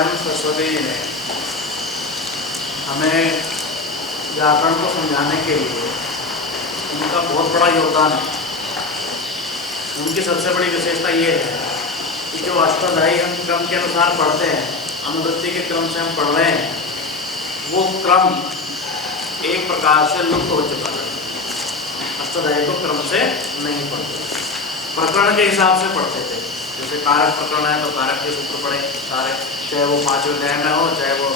दयानंद सरस्वती जी ने हमें व्याकरण को समझाने के लिए उनका बहुत बड़ा योगदान है। उनकी सबसे बड़ी विशेषता ये है कि जो अष्टाध्यायी हम क्रम के अनुसार पढ़ते हैं, अनुवृत्ति के क्रम से हम पढ़ रहे हैं, वो क्रम एक प्रकार से लुप्त हो चुका है। अष्टाध्यायी को क्रम से नहीं पढ़ते, प्रकरण के हिसाब से पढ़ते थे। जैसे कारक प्रकरण है तो कारक के सूत्र पढ़े सारे, चाहे वो 5वें अध्याय में हो, चाहे वो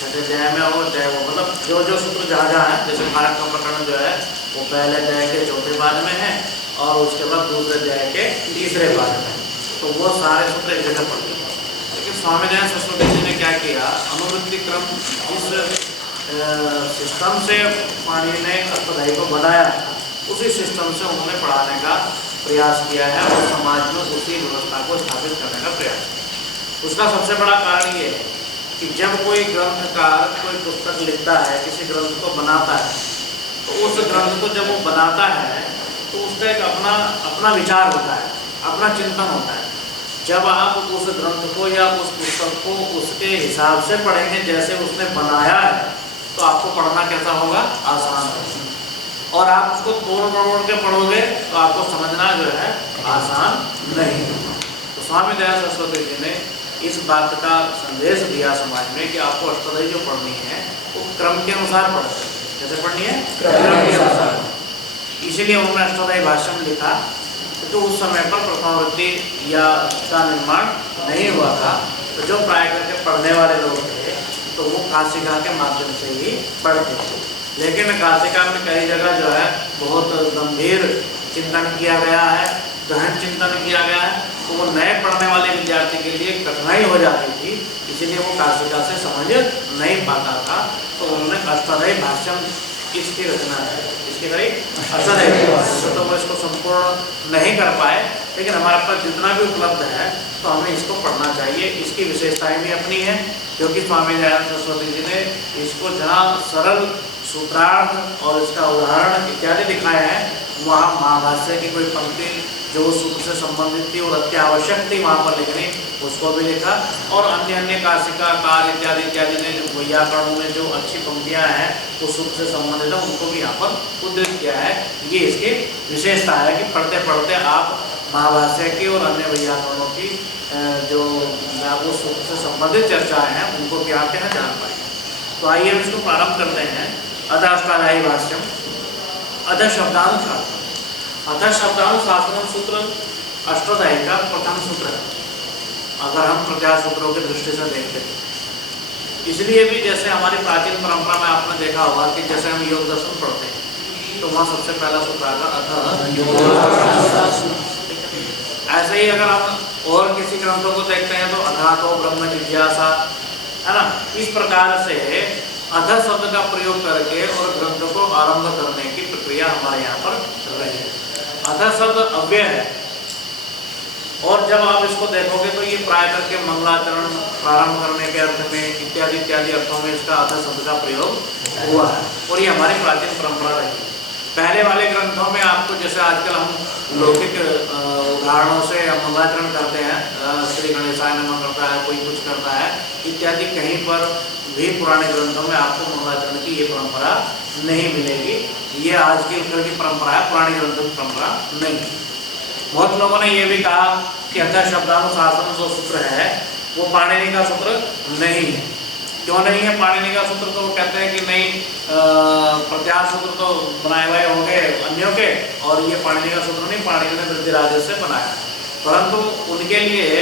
6ठे अध्याय में हो, चाहे वो मतलब जो सूत्र जहाँ है। जैसे कारक का प्रकरण जो है वो पहले अध्याय के 4थे पाद में है और उसके बाद दूसरे अध्याय के 3रे पाद में, तो वो सारे सूत्र एक जगह पढ़ते हैं। लेकिन स्वामी दयानंद सरस्वती जी ने क्या किया, अनुवृत्ति क्रम इस सिस्टम से पाणिनि ने अष्टाध्यायी को बनाया, उसी सिस्टम से उन्होंने पढ़ाने का प्रयास किया है और समाज में उसी व्यवस्था को स्थापित करने का प्रयास किया। उसका सबसे बड़ा कारण ये है कि जब कोई ग्रंथकार कोई पुस्तक लिखता है, किसी ग्रंथ को बनाता है, तो उस ग्रंथ को जब वो बनाता है तो उसका एक अपना विचार होता है, अपना चिंतन होता है। जब आप उस ग्रंथ को या उस पुस्तक को उसके हिसाब से पढ़ेंगे जैसे उसने बनाया है, तो आपको पढ़ना कैसा होगा, आसान होगा। और आप उसको तोड़ के पढ़ोगे तो आपको समझना जो है आसान नहीं। तो स्वामी दयानंद सरस्वती जी ने इस बात का संदेश दिया समाज में कि आपको अष्टाध्यायी जो पढ़नी है वो क्रम के अनुसार पढ़नी है। कैसे पढ़नी है, क्रम के अनुसार। इसीलिए उन्होंने अष्टाध्यायी भाष्य में लिखा, तो उस समय पर प्रथमावृत्ति या का निर्माण नहीं हुआ था, तो जो प्राय करके पढ़ने वाले लोग थे तो वो काशिका के माध्यम से ही पढ़ते थे। लेकिन काशिका में कई जगह जो है बहुत गंभीर चिंतन किया गया है, गहन चिंतन किया गया है, तो वो नए पढ़ने वाले विद्यार्थी के लिए कठिनाई हो जाती थी, इसीलिए वो काशिका से समझ नहीं पाता था। तो उन्होंने अष्टाध्यायी भाष्य इसकी रचना है, इसकी करी अष्टाध्यायी भाष्य, तो वो इसको संपूर्ण नहीं कर पाए, लेकिन हमारे पास जितना भी उपलब्ध है तो हमें इसको पढ़ना चाहिए। इसकी विशेषताएं भी अपनी है, क्योंकि स्वामी दयानंद सरस्वती जी ने इसको जहाँ सरल सूत्रार्थ और इसका उदाहरण इत्यादि दिखाए हैं, वहाँ महाभाष्य की कोई पंक्ति जो सूत्र से संबंधित थी और अत्यावश्यक थी वहाँ पर लिखनी, उसको भी लिखा। और अन्य काशिका कार इत्यादि इत्यादि ने जो व्याकरणों में जो अच्छी पंक्तियाँ हैं वो सूत्र से संबंधित है, उनको भी यहाँ पर उद्धृत किया है। ये इसकी विशेषता है कि पढ़ते पढ़ते आप महाभाष्य की और अन्य व्याकरणों की जो वो सूत्र से संबंधित चर्चाएँ हैं उनको क्या क्या जान पाएंगे। तो आइए हम इसको प्रारंभ करते हैं। अतः अष्टाध्यायी भाष्यम, अतः शब्दानुशासन। अतः शब्दानुशासन सूत्र अष्टाध्यायी का प्रथम सूत्र है, अगर हम प्रत्याय सूत्रों की दृष्टि से देखते हैं। इसलिए भी जैसे हमारी प्राचीन परंपरा में आपने देखा होगा कि जैसे हम योग दर्शन पढ़ते हैं तो वहाँ सबसे पहला सूत्र आएगा अतः। ऐसे ही अगर हम और किसी ग्रंथों को देखते हैं तो अथातो ब्रह्म जिज्ञासा, है ना। इस प्रकार से अतः शब्द का प्रयोग करके और ग्रंथ को आरंभ करने की प्रक्रिया हमारे यहाँ पर चल रही है। अतः शब्द अव्यय है और जब आप इसको देखोगे तो ये प्राय करके मंगलाचरण प्रारंभ करने के अर्थ में इत्यादि इत्यादि अर्थों में इसका अतः शब्द का प्रयोग हुआ है और ये हमारी प्राचीन परंपरा रही है। पहले वाले ग्रंथों में आपको जैसे आजकल हम लौकिक उदाहरणों से मंगलाचरण करते हैं, श्री गणेशाय नमः करता है, कोई कुछ करता है इत्यादि, कहीं पर भी पुराने ग्रंथों में आपको मंगलाचरण की ये परंपरा नहीं मिलेगी। ये आज की परंपरा है, पुराने ग्रंथों की परंपरा नहीं। बहुत लोगों ने ये भी कहा कि अतः शब्दानुशासन जो सूत्र है वो पाणिनि का सूत्र नहीं है। क्यों नहीं है पाणिनि का सूत्र? तो वो कहते हैं कि नहीं, प्रत्याहार सूत्र तो बनाए हुए होंगे अन्यों के और ये पाणिनि का सूत्र नहीं, पाणिनि ने वृद्धिराज से बनाया। परंतु उनके लिए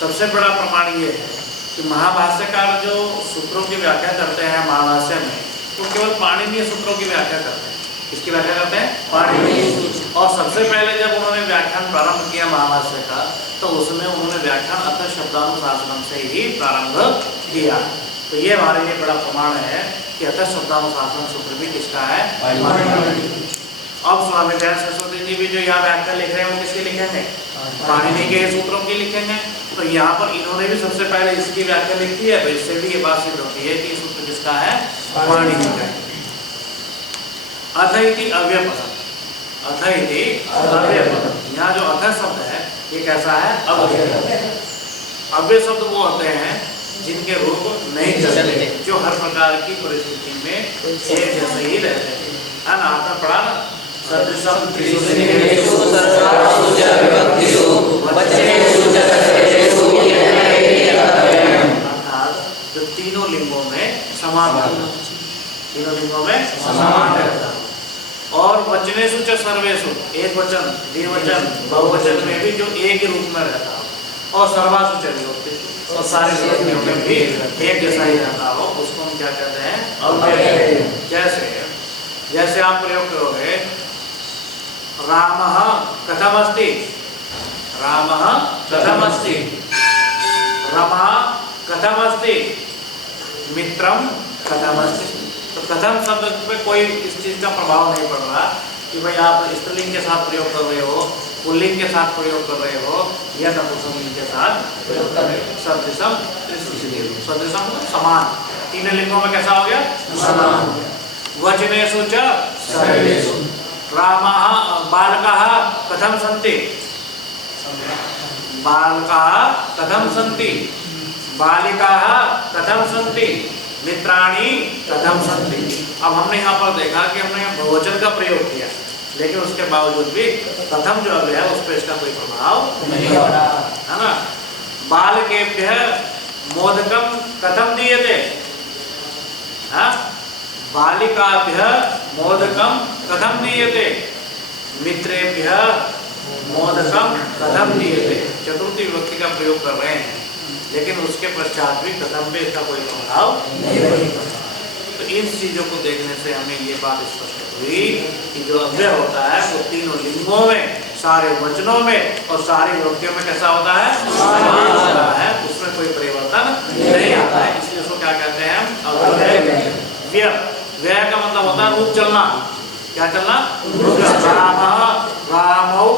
सबसे बड़ा प्रमाण ये है कि महाभाष्यकार जो सूत्रों की व्याख्या करते हैं महाभाष्य में, तो केवल पाणिनीय सूत्रों की व्याख्या करते हैं। किसकी व्याख्या करते हैं? पाणिनीय। और सबसे पहले जब उन्होंने व्याख्यान प्रारंभ किया महाभाष्य का, तो उसमें उन्होंने व्याख्यान अतः शब्दानुशासन से ही प्रारंभ किया। तो ये हमारे लिए बड़ा प्रमाण है कि अतः शब्दानुशासन सूत्र भी किसका है? पाणिनि। अब स्वामी दयानंद सरस्वती जी भी जो यहाँ व्याख्या लिख रहे हैं वो किसके लिखेंगे? पाणिनि के सूत्रों की लिखेंगे। तो यहाँ पर इन्होंने भी सबसे पहले इसकी व्याख्या लिखी है, तो इससे भी ये बात सिद्ध होती है कि सूत्र किसका है? पाणिनि का। अथ इति अव्यय पदम, अथ इति अव्यय पदम। यहाँ जो अथ शब्द है ये कैसा है? अव्यय। अव्यय शब्द वो होते हैं जिनके रूप नहीं चलते, जो हर प्रकार की परिस्थिति में एक जैसे ही रहते हैं, है ना? आपने पढ़ा ना, सदृशम त्रिषु सर्वासु च विभक्तिषु वचनेषु च सर्वेषु अर्थात जो तीनों लिंगों में समान, तीनों लिंगों में समान रहता है। और वचनेषु च सर्वेषु, एक वचन, द्विवचन, बहुवचन में भी जो एक ही रूप में रहता हो, और सर्वासु च विभक्तिषु, और सारे विभक्तियों में भी एक जैसा ही रहता हो, उसको हम क्या कहते हैं? अव्यय। जैसे आप प्रयोग करोगे, रामः कथमस्ति, रामः कथमस्ति, रमा कथमस्ति, मित्रम कथमस्ति। तो कथम शब्द पे कोई इस चीज का प्रभाव नहीं पड़ रहा कि भाई आप स्त्रीलिंग के साथ प्रयोग कर रहे हो, पुल्लिंग के साथ प्रयोग कर रहे हो, या नपुंसकलिंग के साथ प्रयोग कर रहे हो। सदृशम सदृशम समान, तीन लिंगों में कैसा हो गया? समान। वचनेषु च सर्वेषु, रामः बालकाः कथम सन्ति, बालकाः कथम सन्ति, बालिकाः कथम सन्ति, मित्राणि कथम सन्ति। अब हमने यहाँ पर देखा कि हमने बहुवचन का प्रयोग किया, लेकिन उसके बावजूद भी कथम जो अव्यय है उस पर इसका कोई प्रभाव नहीं हो रहा, है ना? बालकेभ्यः मोदकम कथम दीयते, बालिकाभ्यः मोदकम कथम दीयते, मित्रेभ्यः मोदकम कथम दीयते। चतुर्थी विभक्ति का प्रयोग कर रहे हैं, लेकिन उसके पश्चात भी कथम पे इसका कोई प्रभाव नहीं पड़ता। तो इन चीजों को देखने से हमें ये बात स्पष्ट हुई कि जो अव्यय होता है वो तीनों लिंगों में, सारे वचनों में और सारी विभक्तियों में कैसा होता है? समान होता है, उसमें कोई परिवर्तन नहीं आता है। इसलिए उसको क्या कहते हैं? अव्यय। व्यय, व्यय का मतलब होता है रूप चलना। क्या चलना? रामः रामौ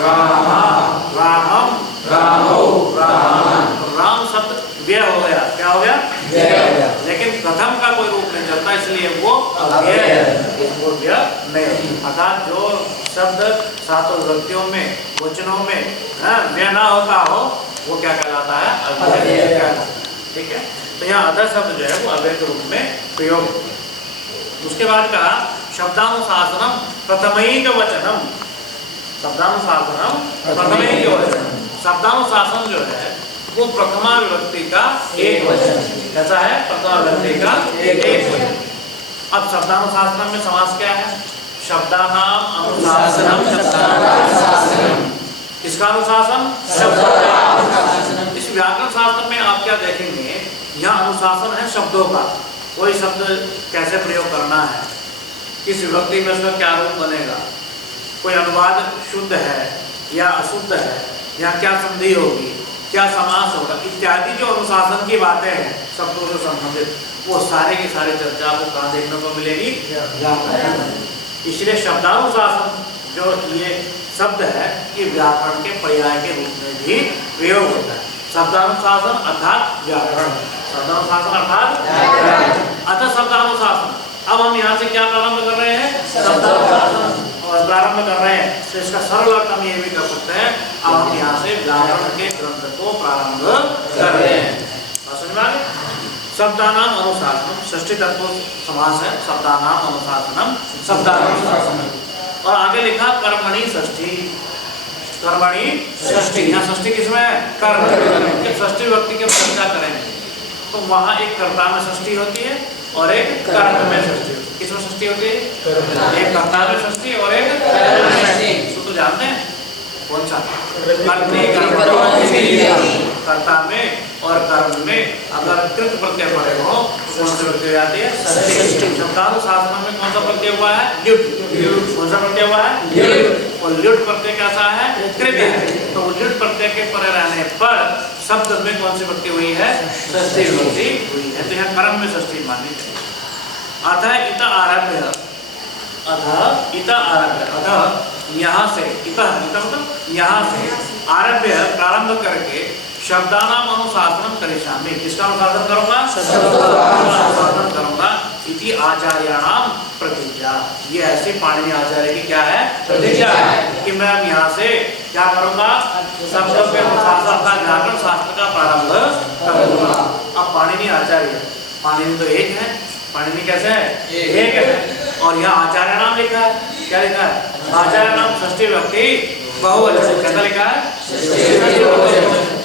रामः रामम रामौ रामः। राम शब्द व्यय हो गया, क्या हो गया? व्यय हो गया। लेकिन कथम का कोई रूप नहीं चलता, इसलिए वो अव्यय है, इसको व्यय नहीं। अर्थात जो शब्द सातों विभक्तियों में, वचनों में व्यय ना होता हो वो क्या कहलाता है? अव्यय। ठीक है, तो यहाँ अधः शब्द जो है वो अव्यय के रूप में प्रयोग। उसके बाद कहा शब्दानुशासनम प्रथमैक वचनम, शब्दानुशासनम प्रथमैक वचनम। शब्दानुशासन जो है वो प्रथमा विभक्ति का एक वचन, कैसा है? प्रथमा विभक्ति का एक वचन। अब शब्दानुशासन में समास क्या है? शब्दानाम अनुशासनम शब्दानुशासनम। किसका अनुशासन? शब्दानुशासन। इस व्याकरण शास्त्र में आप क्या देखेंगे, यहाँ अनुशासन है शब्दों का। कोई शब्द कैसे प्रयोग करना है, किस विभक्ति में उसका क्या रूप बनेगा, कोई अनुवाद शुद्ध है या अशुद्ध है, या क्या संधि होगी, क्या समास होगा, इत्यादि जो अनुशासन की बातें हैं शब्दों से संबंधित, वो सारे की सारी चर्चा आपको कहाँ देखने को मिलेगी? व्याकरण। इसलिए शब्दानुशासन जो ये शब्द है ये व्याकरण के पर्याय के रूप में भी प्रयोग होता है। शब्दानुशासन अर्थात व्याकरण, शब्दानुशासन अर्थात अतः शब्दानुशासन। अब हम यहाँ से क्या प्रारंभ कर रहे हैं? शब्दानुशासन और प्रारंभ कर रहे हैं, तो इसका सरल अर्थ हम ये भी कर सकते हैं, अब हम यहाँ से व्याकरण के ग्रंथ को प्रारंभ कर रहे हैं। समझ में आ गया? शब्दानाम अनुशासनम, षष्ठी तत्व समास है। शब्दानाम अनुशासनम शब्दानुशासनम। और आगे लिखा कर्मणि षष्ठी, कर्मणि षष्ठी। यहाँ षष्ठी किसमें है? कर्म। षष्ठी विभक्ति की चर्चा करेंगे तो वहाँ एक कर्ता में षष्ठी होती है और एक कर्म में षष्ठी होती है। किसमें षष्ठी होती है? एक कर्ता में षष्ठी और एक कर्म में षष्ठी। तो जानते हैं कौन सा? कर्ता में और कर्म में अगर कृत प्रत्यय पड़े हो तो कौन सी प्रत्यय आती है? शब्दानुशासन में कौन सा प्रत्यय हुआ है? ल्युट्। कौन सा प्रत्यय हुआ है? ल्युट्। और ल्युट् प्रत्यय कैसा है? कृत है। तो ल्युट् प्रत्यय के परे रहने पर शब्द में कौन सी विभक्ति हुई है? षष्ठी विभक्ति हुई है। तो यहाँ कर्म में षष्ठी माननी चाहिए। अतः इत आरभ्य, अतः इत आरभ्य, अतः यहाँ से, इतः मतलब यहाँ से, आरभ्य प्रारंभ करके शब्दानाम अनुशासनम करिष्यामि। किसका अनुशासन करूंगा? अनुशासन करूंगा। इति आचार्याणाम प्रतिज्ञा। ये ऐसी पाणिनि आचार्य की क्या है? प्रतिज्ञा है कि मैं अब यहाँ से क्या करूंगा? शब्दों के अनुशासन का, व्याकरण शास्त्र का प्रारंभ करूंगा। अब पाणिनि आचार्य है, पाणिनि तो एक है, पाणिनि कैसे है? एक है। और यहाँ आचार्य नाम लिखा है, क्या लिखा है? आचार्य नाम षष्ठी विभक्ति बहुवचन, कैसा लिखा है?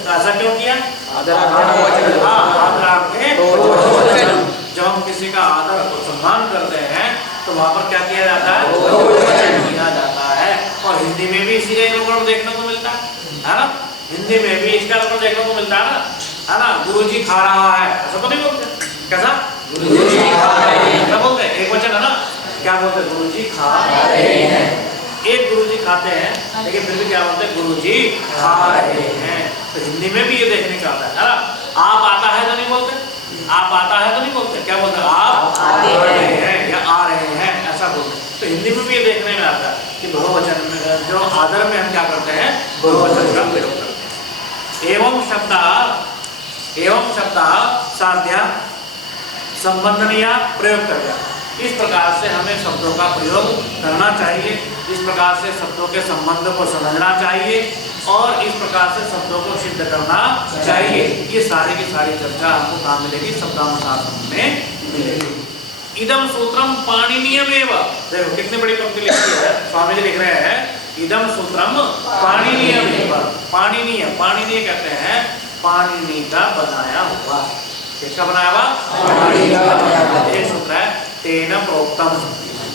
ऐसा क्यों किया? आदरार्थे बहुवचन। जब हम किसी का आदर और सम्मान करते हैं तो वहाँ पर क्या किया जाता है? बहुवचन किया जाता है। और हिंदी में भी इसी का अनुक्रम देखने को मिलता है ना? हिंदी में भी इसका अनुक्रम देखने को मिलता है ना? गुरुजी खा रहा है, ऐसा तो नहीं बोलते? कैसा? गुरुजी खा रहे हैं, क्या बोलते हैं? एक वचन है ना? क्या बोलते हैं? गुरुजी खा रहे हैं। एक गुरुजी खाते हैं, लेकिन फिर भी क्या बोलते हैं? गुरुजी खा रहे हैं। तो हिंदी में भी ये देखने का आता है ना? आप आता है तो नहीं बोलते, आप आता है तो नहीं बोलते, क्या बोलते हैं? आप आते हैं या आ रहे हैं, ऐसा बोलते हैं। तो हिंदी में भी ये देखने में आता है कि बहुवचन में जो आदर में हम क्या करते हैं? बहुवचन का प्रयोग करते हैं। एवं शब्द साध्या संबंधनीय प्रयोग करना, इस प्रकार से हमें शब्दों का प्रयोग करना चाहिए, इस प्रकार से शब्दों के संबंध को समझना चाहिए और इस प्रकार से शब्दों को सिद्ध करना चाहिए। ये सारी की सारी चर्चा आपको कहाँ मिलेगी? शब्दानुशासन में मिलेगी। इदम सूत्रम पाणिनीयमेव, देखो कितनी बड़ी पंक्ति लिखी है, स्वामी जी लिख रहे हैं इदम सूत्रम पाणिनीयमेव। पाणिनीय, पाणिनीय कहते हैं पाणिनि का बनाया हुआ। किसका बनाया हुआ? पाणिनि का बनाया हुआ। एक सूत्र है तेन प्रोक्तम,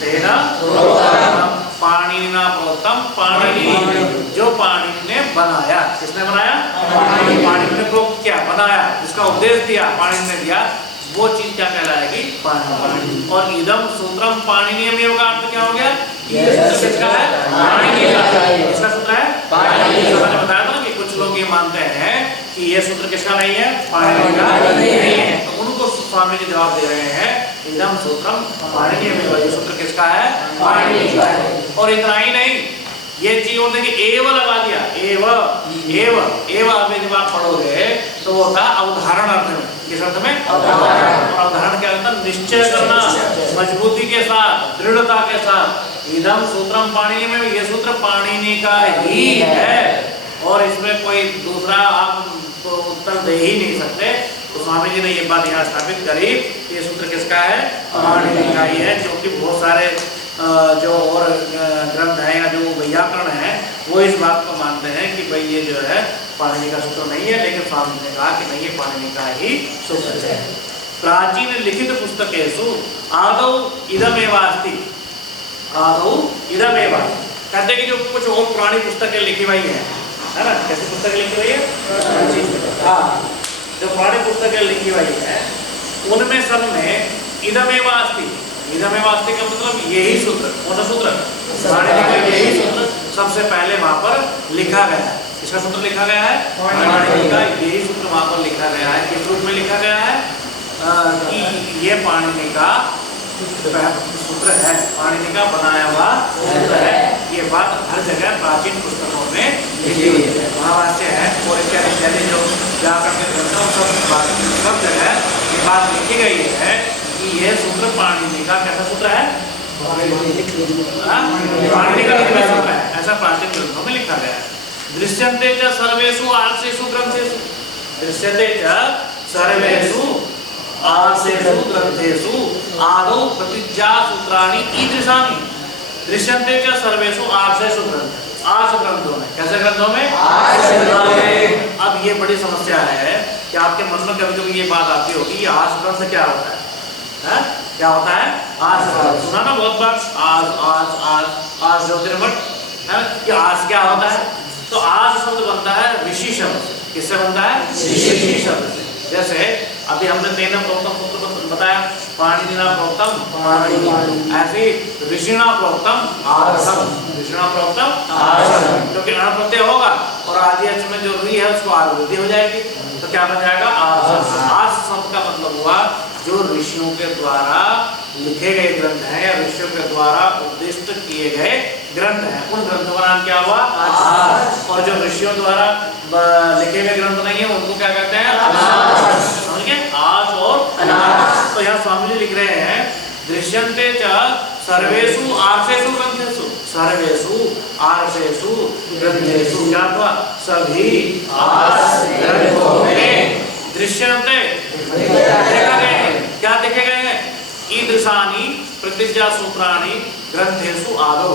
तेन प्रोक्तम पाणिनिना प्रोक्तम, पाणिनि जो पाणिनि ने बनाया। किसने बनाया? पाणिनि ने प्रोक्त किया, बनाया, जिसका उपदेश दिया पाणिनि ने दिया, वो चीज क्या कहलाएगी? पाणिनि। और इदम सूत्रम पाणिनीयमेव का अर्थ क्या हो गया? ये सूत्र किसका है? पाणिनि का। किसका सूत्र है? पाणिनि का। मैंने बताया था कि कुछ लोग ये मानते हैं कि ये सूत्र किसका नहीं है? पाणिनि का नहीं है। तो उनको स्वामी जी जवाब दे रहे हैं इदम सूत्रम पाणिनीयमेव, ये सूत्र किसका है? पाणिनि का है। और इतना ही नहीं, ये चीज होता है कि एव लगा दिया, एव एव एव अभी जब आप पढ़ोगे तो वो होता है अवधारण अर्थ में। किस अर्थ में? अवधारण। और अवधारण क्या होता है? निश्चय करना, मजबूती के साथ, दृढ़ता के साथ। इदम सूत्रम पाणिनि में, ये सूत्र पाणिनि का ही है और इसमें कोई दूसरा आप तो उत्तर दे ही नहीं सकते। तो स्वामी जी ने ये बात यहाँ स्थापित करी कि ये सूत्र किसका है? पाणिनि का ही है, क्योंकि बहुत सारे जो और ग्रंथ हैं या जो व्याकरण है वो इस बात को मानते हैं कि भाई ये जो है पाणिनि का सूत्र नहीं है, लेकिन स्वामी ने कहा कि नहीं, ये पाणिनि का ही सूत्र है। प्राचीन लिखित पुस्तकेषु आदौ इदमेवास्ति, आदौ इदमेव, कहते हैं कि जो कुछ और पुरानी पुस्तकें लिखी हुई है ना? कैसी पुस्तकें लिखी हुई है? हाँ, जो पुरानी पुस्तकें लिखी हुई है उनमें सब में इदमेवास्ति, इदमेवास्ति का मतलब यही सूत्र, कौन सा सूत्र? पाणिनि का यही सूत्र सबसे पहले वहां पर लिखा गया है। इसका सूत्र लिखा गया है पाणिनि का, यही सूत्र वहां पर लिखा गया है। किस रूप में लिखा गया है? कि ये पाणिनि का सूत्र है, पाणिनि का बनाया हुआ सूत्र है। ये बात हर जगह प्राचीन पुस्तकों में लिखी हुई है, महाभाष्य है और इत्यादि जो व्याकरण के ग्रंथों सब जगह ये बात लिखी गई है कि ये सूत्र पाणिनि का कैसा सूत्र है? पाणिनि का सूत्र है, ऐसा प्राचीन ग्रंथों में लिखा गया है। दृश्यन्ते च सर्वेषु आर्षेषु ग्रंथेषु, दृश्यते च सर्वेषु आर्षेषु ग्रंथेषु आदौ प्रतिज्ञा सूत्राणि ईदृशानि। दृश्यन्ते च सर्वेषु आर्षेषु ग्रंथ, आर्ष ग्रंथों में, कैसे ग्रंथों में? आर्ष ग्रंथों में। अब ये बड़ी समस्या है कि आपके मन में कभी कभी ये बात आती होगी कि आर्ष ग्रंथ क्या होता है? क्या होता है? आर्ष ग्रंथ सुना ना बहुत बार, आज आज आज आज ज्योतिर्मठ है, कि आर्ष क्या होता है? तो आर्ष शब्द बनता है ऋषि शब्द। किससे बनता है? ऋषि शब्द से। जैसे अभी हमने तेन प्रोक्तम सूत्र को बताया, पाणिनिना प्रोक्तम पाणिनि, ऐसे ऋषिणा प्रोक्तम आर्षम, ऋषिणा प्रोक्तम आर्षम, क्योंकि अण प्रत्यय होगा और आदि अंश में जो री है उसको आर्वृद्धि हो जाएगी, तो क्या बन जाएगा? आर्ष। आर्ष शब्द का मतलब हुआ जो ऋषियों के द्वारा लिखे गए ग्रंथ हैं या ऋषियों के द्वारा उपदिष्ट किए गए ग्रंथ हैं, उन ग्रंथों का नाम क्या हुआ? आर्ष। और जो ऋषियों द्वारा लिखे गए ग्रंथ नहीं है उनको क्या कहते हैं? अनार्ष। समझिए, आर्ष और अनार्ष। तो यहाँ स्वामी जी लिख रहे हैं दृश्यन्ते च सर्वेषु आर्षेषु ग्रंथेषु, सर्वेषु आर्षेषु ग्रंथेषु, क्या हुआ? सभी आर्ष ग्रंथों में दृश्यन्ते देखा गए हैं। क्या देखे गए हैं? ईदृशानी प्रतिज्ञा सूत्राणी ग्रंथेषु आदौ,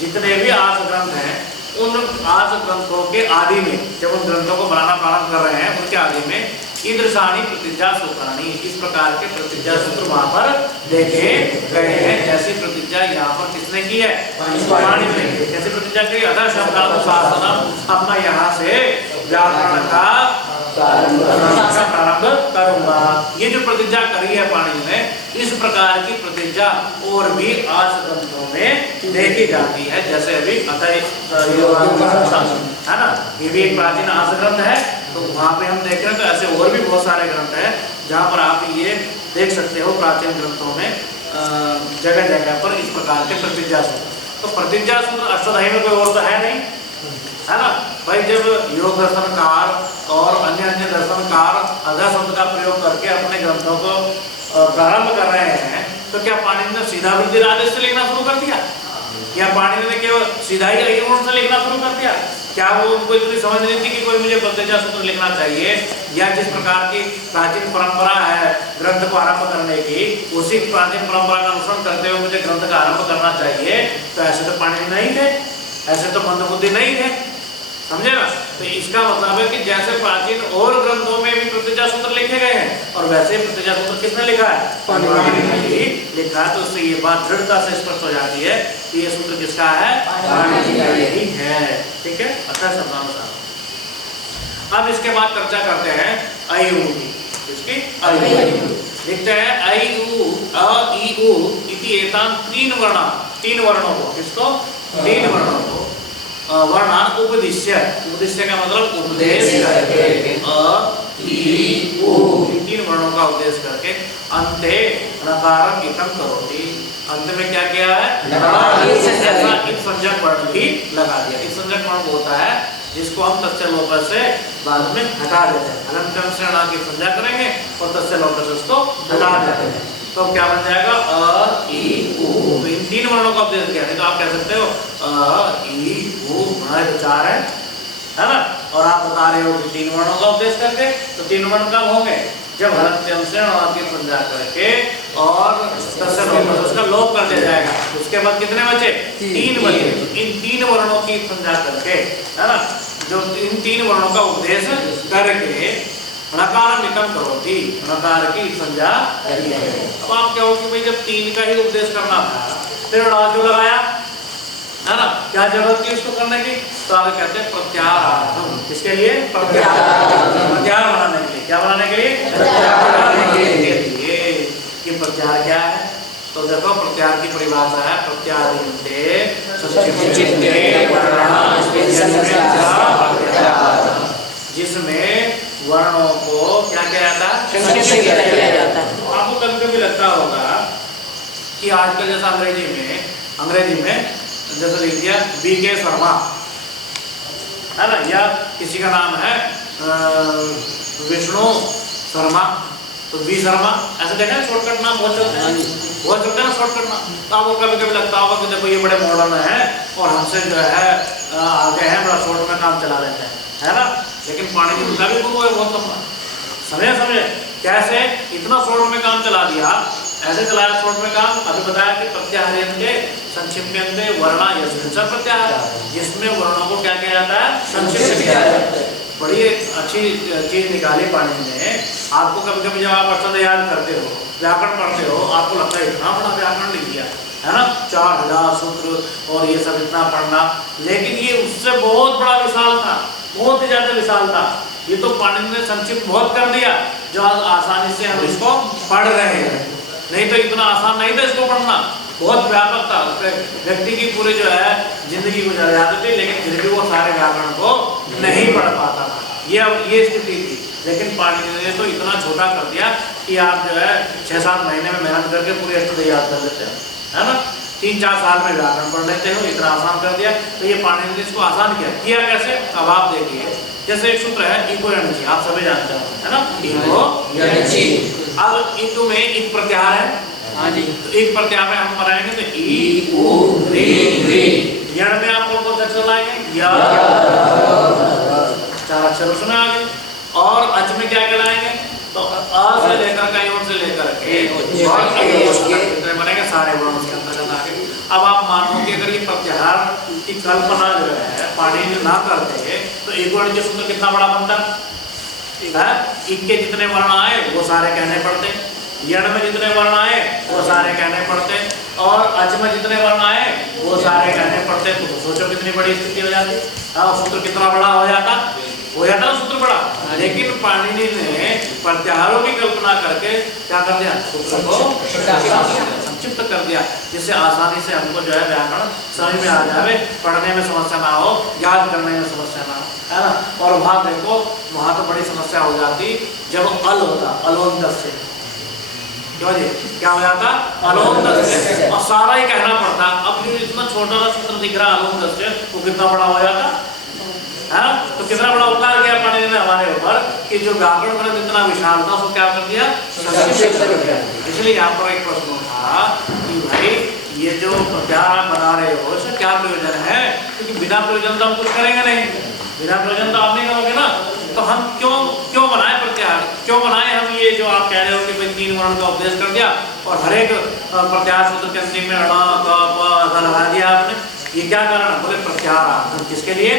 जितने भी आर्ष ग्रंथ हैं उन आर्ष ग्रंथों के आदि में, जब उन ग्रंथों को बनाना प्रारंभ कर रहे हैं उनके आदि में ईदृशानी प्रतिज्ञा सूत्राणी, इस प्रकार के प्रतिज्ञा सूत्र वहां पर देखे गए हैं। जैसी प्रतिज्ञा यहाँ पर किसने की है? पाणिनि ने। कैसी प्रतिज्ञा की? अतः शब्दानुशासनम, अब मैं यहाँ से व्याकरण का प्रारंभ करूंगा। ये जो प्रतिज्ञा करी है पाणिनि ने, इस प्रकार की प्रतिज्ञा और भी आर्ष ग्रंथों में देखी जाती है। जैसे अभी अतः है ना, ये भी एक प्राचीन आर्ष ग्रंथ है, तो वहाँ पे हम देख रहे हैं। तो ऐसे और भी बहुत सारे ग्रंथ हैं जहाँ पर आप ये देख सकते हो प्राचीन ग्रंथों में जगह जगह पर इस प्रकार के प्रतिज्ञा सूत्र। तो प्रतिज्ञा सूत्र अष्टाध्यायी में कोई और तो है नहीं, है ना भाई। जब योग दर्शनकार और अन्य अन्य दर्शनकार अधा शब्द का प्रयोग करके अपने ग्रंथों को प्रारंभ कर रहे हैं, तो क्या पाणिनि ने सीधा वृद्धि आदेश से लिखना शुरू कर दिया? या पाणिनि ने केवल सीधा ही अय्युण से लिखना शुरू कर दिया? क्या वो उनको इतनी समझ नहीं थी कि कोई मुझे प्रतिज्ञा सूत्र लिखना चाहिए? या जिस प्रकार की प्राचीन परंपरा है ग्रंथ को आरंभ करने की, उसी प्राचीन परंपरा का अनुसरण करते हुए मुझे ग्रंथ का आरंभ करना चाहिए? तो ऐसे तो पाणिनि नहीं थे, ऐसे तो मंदबुद्धि नहीं थे, समझे ना। तो इसका मतलब है कि जैसे प्राचीन और ग्रंथों में भी प्रतिज्ञा सूत्र लिखे गए हैं, और वैसे ही प्रतिज्ञा सूत्र किसने लिखा है? पाणिनि ने लिखा है। तो उससे ये बात दृढ़ता से स्पष्ट हो जाती है कि ये सूत्र किसका है? पाणिनि का ही है। ठीक है, अतः शब्दानुसार। अब इसके बाद चर्चा करते हैं अयु की। इसकी अयु लिखते हैं अयु अ इ उ इति एतान तीन वर्णों को, किसको? तीन वर्णों को वर्णान उपदिश्य, उपदिश्य का मतलब उपदेश करके, अ इ उ तीन वर्णों का उपदेश करके अंते नकारम इकम करोति, अंत में क्या किया है? ऐसा इत संज्ञक वर्ण भी लगा दिया। इत संज्ञक वर्ण होता है जिसको हम तस्य लोप से बाद में हटा देते हैं। अलंकरण से णा की संज्ञा करेंगे और तस्य लोप से उसको हटा देते हैं, तो क्या बन जाएगा? अ इ उ। तो इन तीन वर्णों का उपदेश किया। नहीं तो आप कह सकते हो अ इ उ हमारे तो चार है ना, और आप बता रहे हो कि तीन वर्णों का उपदेश करके। तो तीन वर्ण कब होंगे? जब हलंत्यम से णा की संज्ञा करके और तस्य लोप से उसका लोप कर दिया जाएगा। उसके बाद कितने बचे? तीन बचे। इन तीन वर्णों की संज्ञा करके, है ना, जो इन तीन वर्णों का उपदेश करके नकार निकम करोति, नकार की संज्ञा करी है। अब आप क्या हो कि भाई जब तीन का ही उपदेश करना था, फिर णा क्यों लगाया? है ना, क्या जरूरत थी इसको करने की? तो आगे कहते हैं प्रत्याहारार्थम। किसके लिए? प्रत्याहार बनाने के लिए। क्या बनाने के लिए? कि प्रत्याहार क्या है? तो देखो प्रत्याहार की परिभाषा है प्रत्याहारिते संक्षिप्ते जिसमें वर्णों को क्या किया जाता है? संक्षिप्त किया जाता है। आपको कभी कभी लगता होगा कि आजकल जैसा अंग्रेजी में जैसे लिख दिया BK शर्मा, है ना, या किसी का नाम है विष्णु शर्मा, तो बी शर्मा, ऐसे देखा है शॉर्टकट नाम बहुत चलते हैं, बहुत चलते हैं ना शॉर्टकट नाम। तो आपको कभी कभी लगता होगा कि देखो ये बड़े मॉडर्न है और हमसे जो है आगे हैं, बड़ा शॉर्ट में काम चला लेते हैं, है ना। लेकिन पाणिनि उनका भी गुरु है बहुत लंबा, समझे कैसे इतना शॉर्ट में काम चला दिया, ऐसे चलाया शॉर्ट में काम। अभी बताया कि प्रत्याहार्यन्ते संक्षिप्यन्ते वर्णा यस्मिन् प्रत्याहार, जिसमें वर्णों को क्या किया जाता है? संक्षिप्त किया जाता है। बड़ी अच्छी चीज निकाली पाणिनि ने। आपको कभी कभी जब आप अष्टाध्यायी याद करते हो, व्याकरण पढ़ते हो, आपको लगता है इतना बड़ा व्याकरण लिख दिया है ना, 4000 सूत्र और ये सब इतना पढ़ना, लेकिन ये उससे बहुत बड़ा विशाल था, बहुत ही ज्यादा विशाल था। ये तो पाणिनि ने संक्षिप्त बहुत कर दिया, जो आज आसानी से हम इसको पढ़ रहे हैं। नहीं तो इतना आसान नहीं था इसको पढ़ना, बहुत व्यापक था। व्यक्ति की पूरी जो है जिंदगी गुजर जाती थी, लेकिन फिर भी वो सारे व्याकरण को नहीं पढ़ पाता था। ये स्थिति थी। लेकिन पाणिनि ने तो इतना छोटा कर दिया कि आप जो है 6-7 महीने में मेहनत करके पूरी अष्टाध्यायी याद कर लेते हो, है ना। 3-4 साल में व्याकरण पढ़ लेते हो, इतना आसान कर दिया। तो ये पाणिनि ने इसको आसान किया कैसे? अब आप देखिए, जैसे एक सूत्र है इको यणचि, आप सभी जानते हो, है ना, इको यणचि। अब इको में एक प्रत्याहार है, हाँ जी, तो एक प्रत्याहार में हम बनाएंगे तो ई उ री। यण में आप कौन-कौन से अक्षर लाएंगे? या, 4 अक्षर उसमें आ गए। और अच में क्या लाएंगे? तो तो अ से लेकर कहीं से लेकर के जितने बनेंगे सारे वर्ण उसके अंतर्गत आ गए। अब आप मानो कि अगर ये प्रत्याहार की कल्पना जो है पाणिनि ना करते तो एक वर्ण के सूत्र कितना बड़ा बनता है, इक्के जितने वर्ण आए वो सारे कहने पड़ते, यण में जितने वर्ण आए वो सारे कहने पड़ते, और अच में जितने वर्ण आए वो सारे कहने पड़ते। तो सोचो कितनी बड़ी स्थिति हो जाती। हाँ, सूत्र कितना बड़ा हो जाता सूत्र बड़ा। लेकिन पाणिनि ने प्रत्याहारों की कल्पना करके क्या कर दिया, सूत्र को संक्षिप्त कर दिया, जिससे आसानी से हमको जो है व्याकरण समझ में आ जाए, पढ़ने में समस्या ना हो, याद करने में समस्या ना हो, है ना। और वहां देखो, वहां तो बड़ी समस्या हो जाती जब अल होता, अलोंत से क्यों जी, क्या हो जाता, अलोंत से, और सारा ही कहना पड़ता। अब जो इतना छोटा सा सूत्र दिख रहा अलोंत से, वो कितना बड़ा हो जाता है ना। तो कितना बड़ा उपकार किया पाणिनि ने हमारे ऊपर कि जो व्याकरण ग्रंथ इतना विशाल था उसको क्या कर दिया, संक्षिप्त कर दिया। इसलिए यहाँ पर एक प्रश्न था कि भाई ये जो प्रत्याहार बना रहे हो इससे क्या प्रयोजन है, क्योंकि बिना प्रयोजन तो हम कुछ करेंगे नहीं, बिना प्रयोजन तो आप नहीं करोगे ना। तो हम क्यों बनाए प्रत्याहार, क्यों बनाए हम ये जो आप कह रहे हो कि भाई 3 वर्ण का उपदेश कर दिया और हर एक प्रत्याहार सूत्र के अंतिम में अण क प लगा दिया आपने, ये क्या कारण, बोले प्रत्याहार। किसके लिए,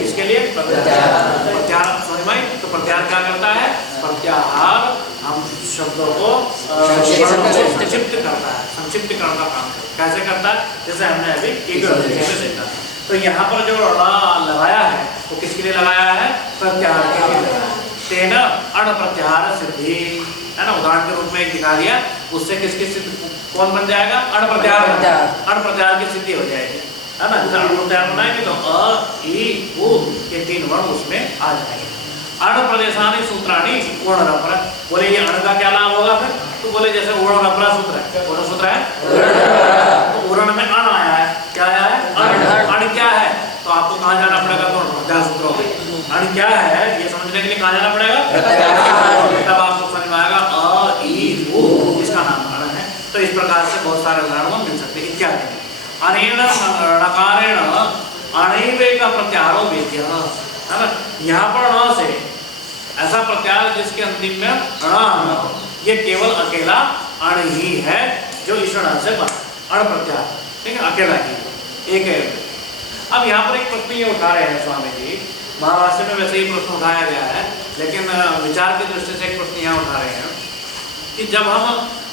किसके लिए, प्रत्याहार। समझ में आई। तो प्रत्याहार क्या करता है, प्रत्याहार हम शब्दों को संक्षिप्त करता है, संक्षिप्तकरण का काम कैसे करता है, जैसे हमने अभी एक देखा। तो यहाँ पर जो लगाया है वो किसके लिए लगाया है, प्रत्याहार के लिए लगाया है। तेन अण प्रत्याहार सिद्धि, है ना, उदाहरण के रूप में एक दिखा दिया, उससे किसकी सिद्धि, कौन बन जाएगा, अण प्रत्याहार, अण प्रत्याहार की सिद्धि हो जाएगी, है ना। जैसे अण प्रत्याहार बनाएंगे तो अ ई उ ये 3 वर्ण उसमें आ जाएंगे। अण प्रदेशानि सूत्राणि ऊर्ण रपर, बोले ये अण का क्या लाभ होगा फिर, तो बोले जैसे ऊर्ण रपरा सूत्र है, कौन सूत्र है, तो ऊर्ण में अण आया है, क्या आया है, अण। अण क्या है, तो आपको कहाँ जाना पड़ेगा, तो प्रत्याहार सूत्रों में अण क्या है ये समझने के लिए कहाँ जाना पड़ेगा, तब आपको समझ में आएगा अ ई उ इसका नाम अण है। तो इस प्रकार से बहुत सारे उदाहरण मिल सकते हैं। इत्यादि अनेन णकारेण अणैवे का प्रत्याहारो वेद्य, है ना। यहाँ पर ण से ऐसा प्रत्याहार जिसके अंतिम में अण, ये केवल अकेला अण ही है जो इस ण से बना, अण प्रत्याहार, ठीक है, अकेला ही एक है। अब यहाँ पर एक प्रश्न ये उठा रहे हैं स्वामी जी, महाभाष्य में वैसे ही प्रश्न उठाया गया है, लेकिन विचार की दृष्टि से एक प्रश्न यहाँ उठा रहे हैं कि जब हम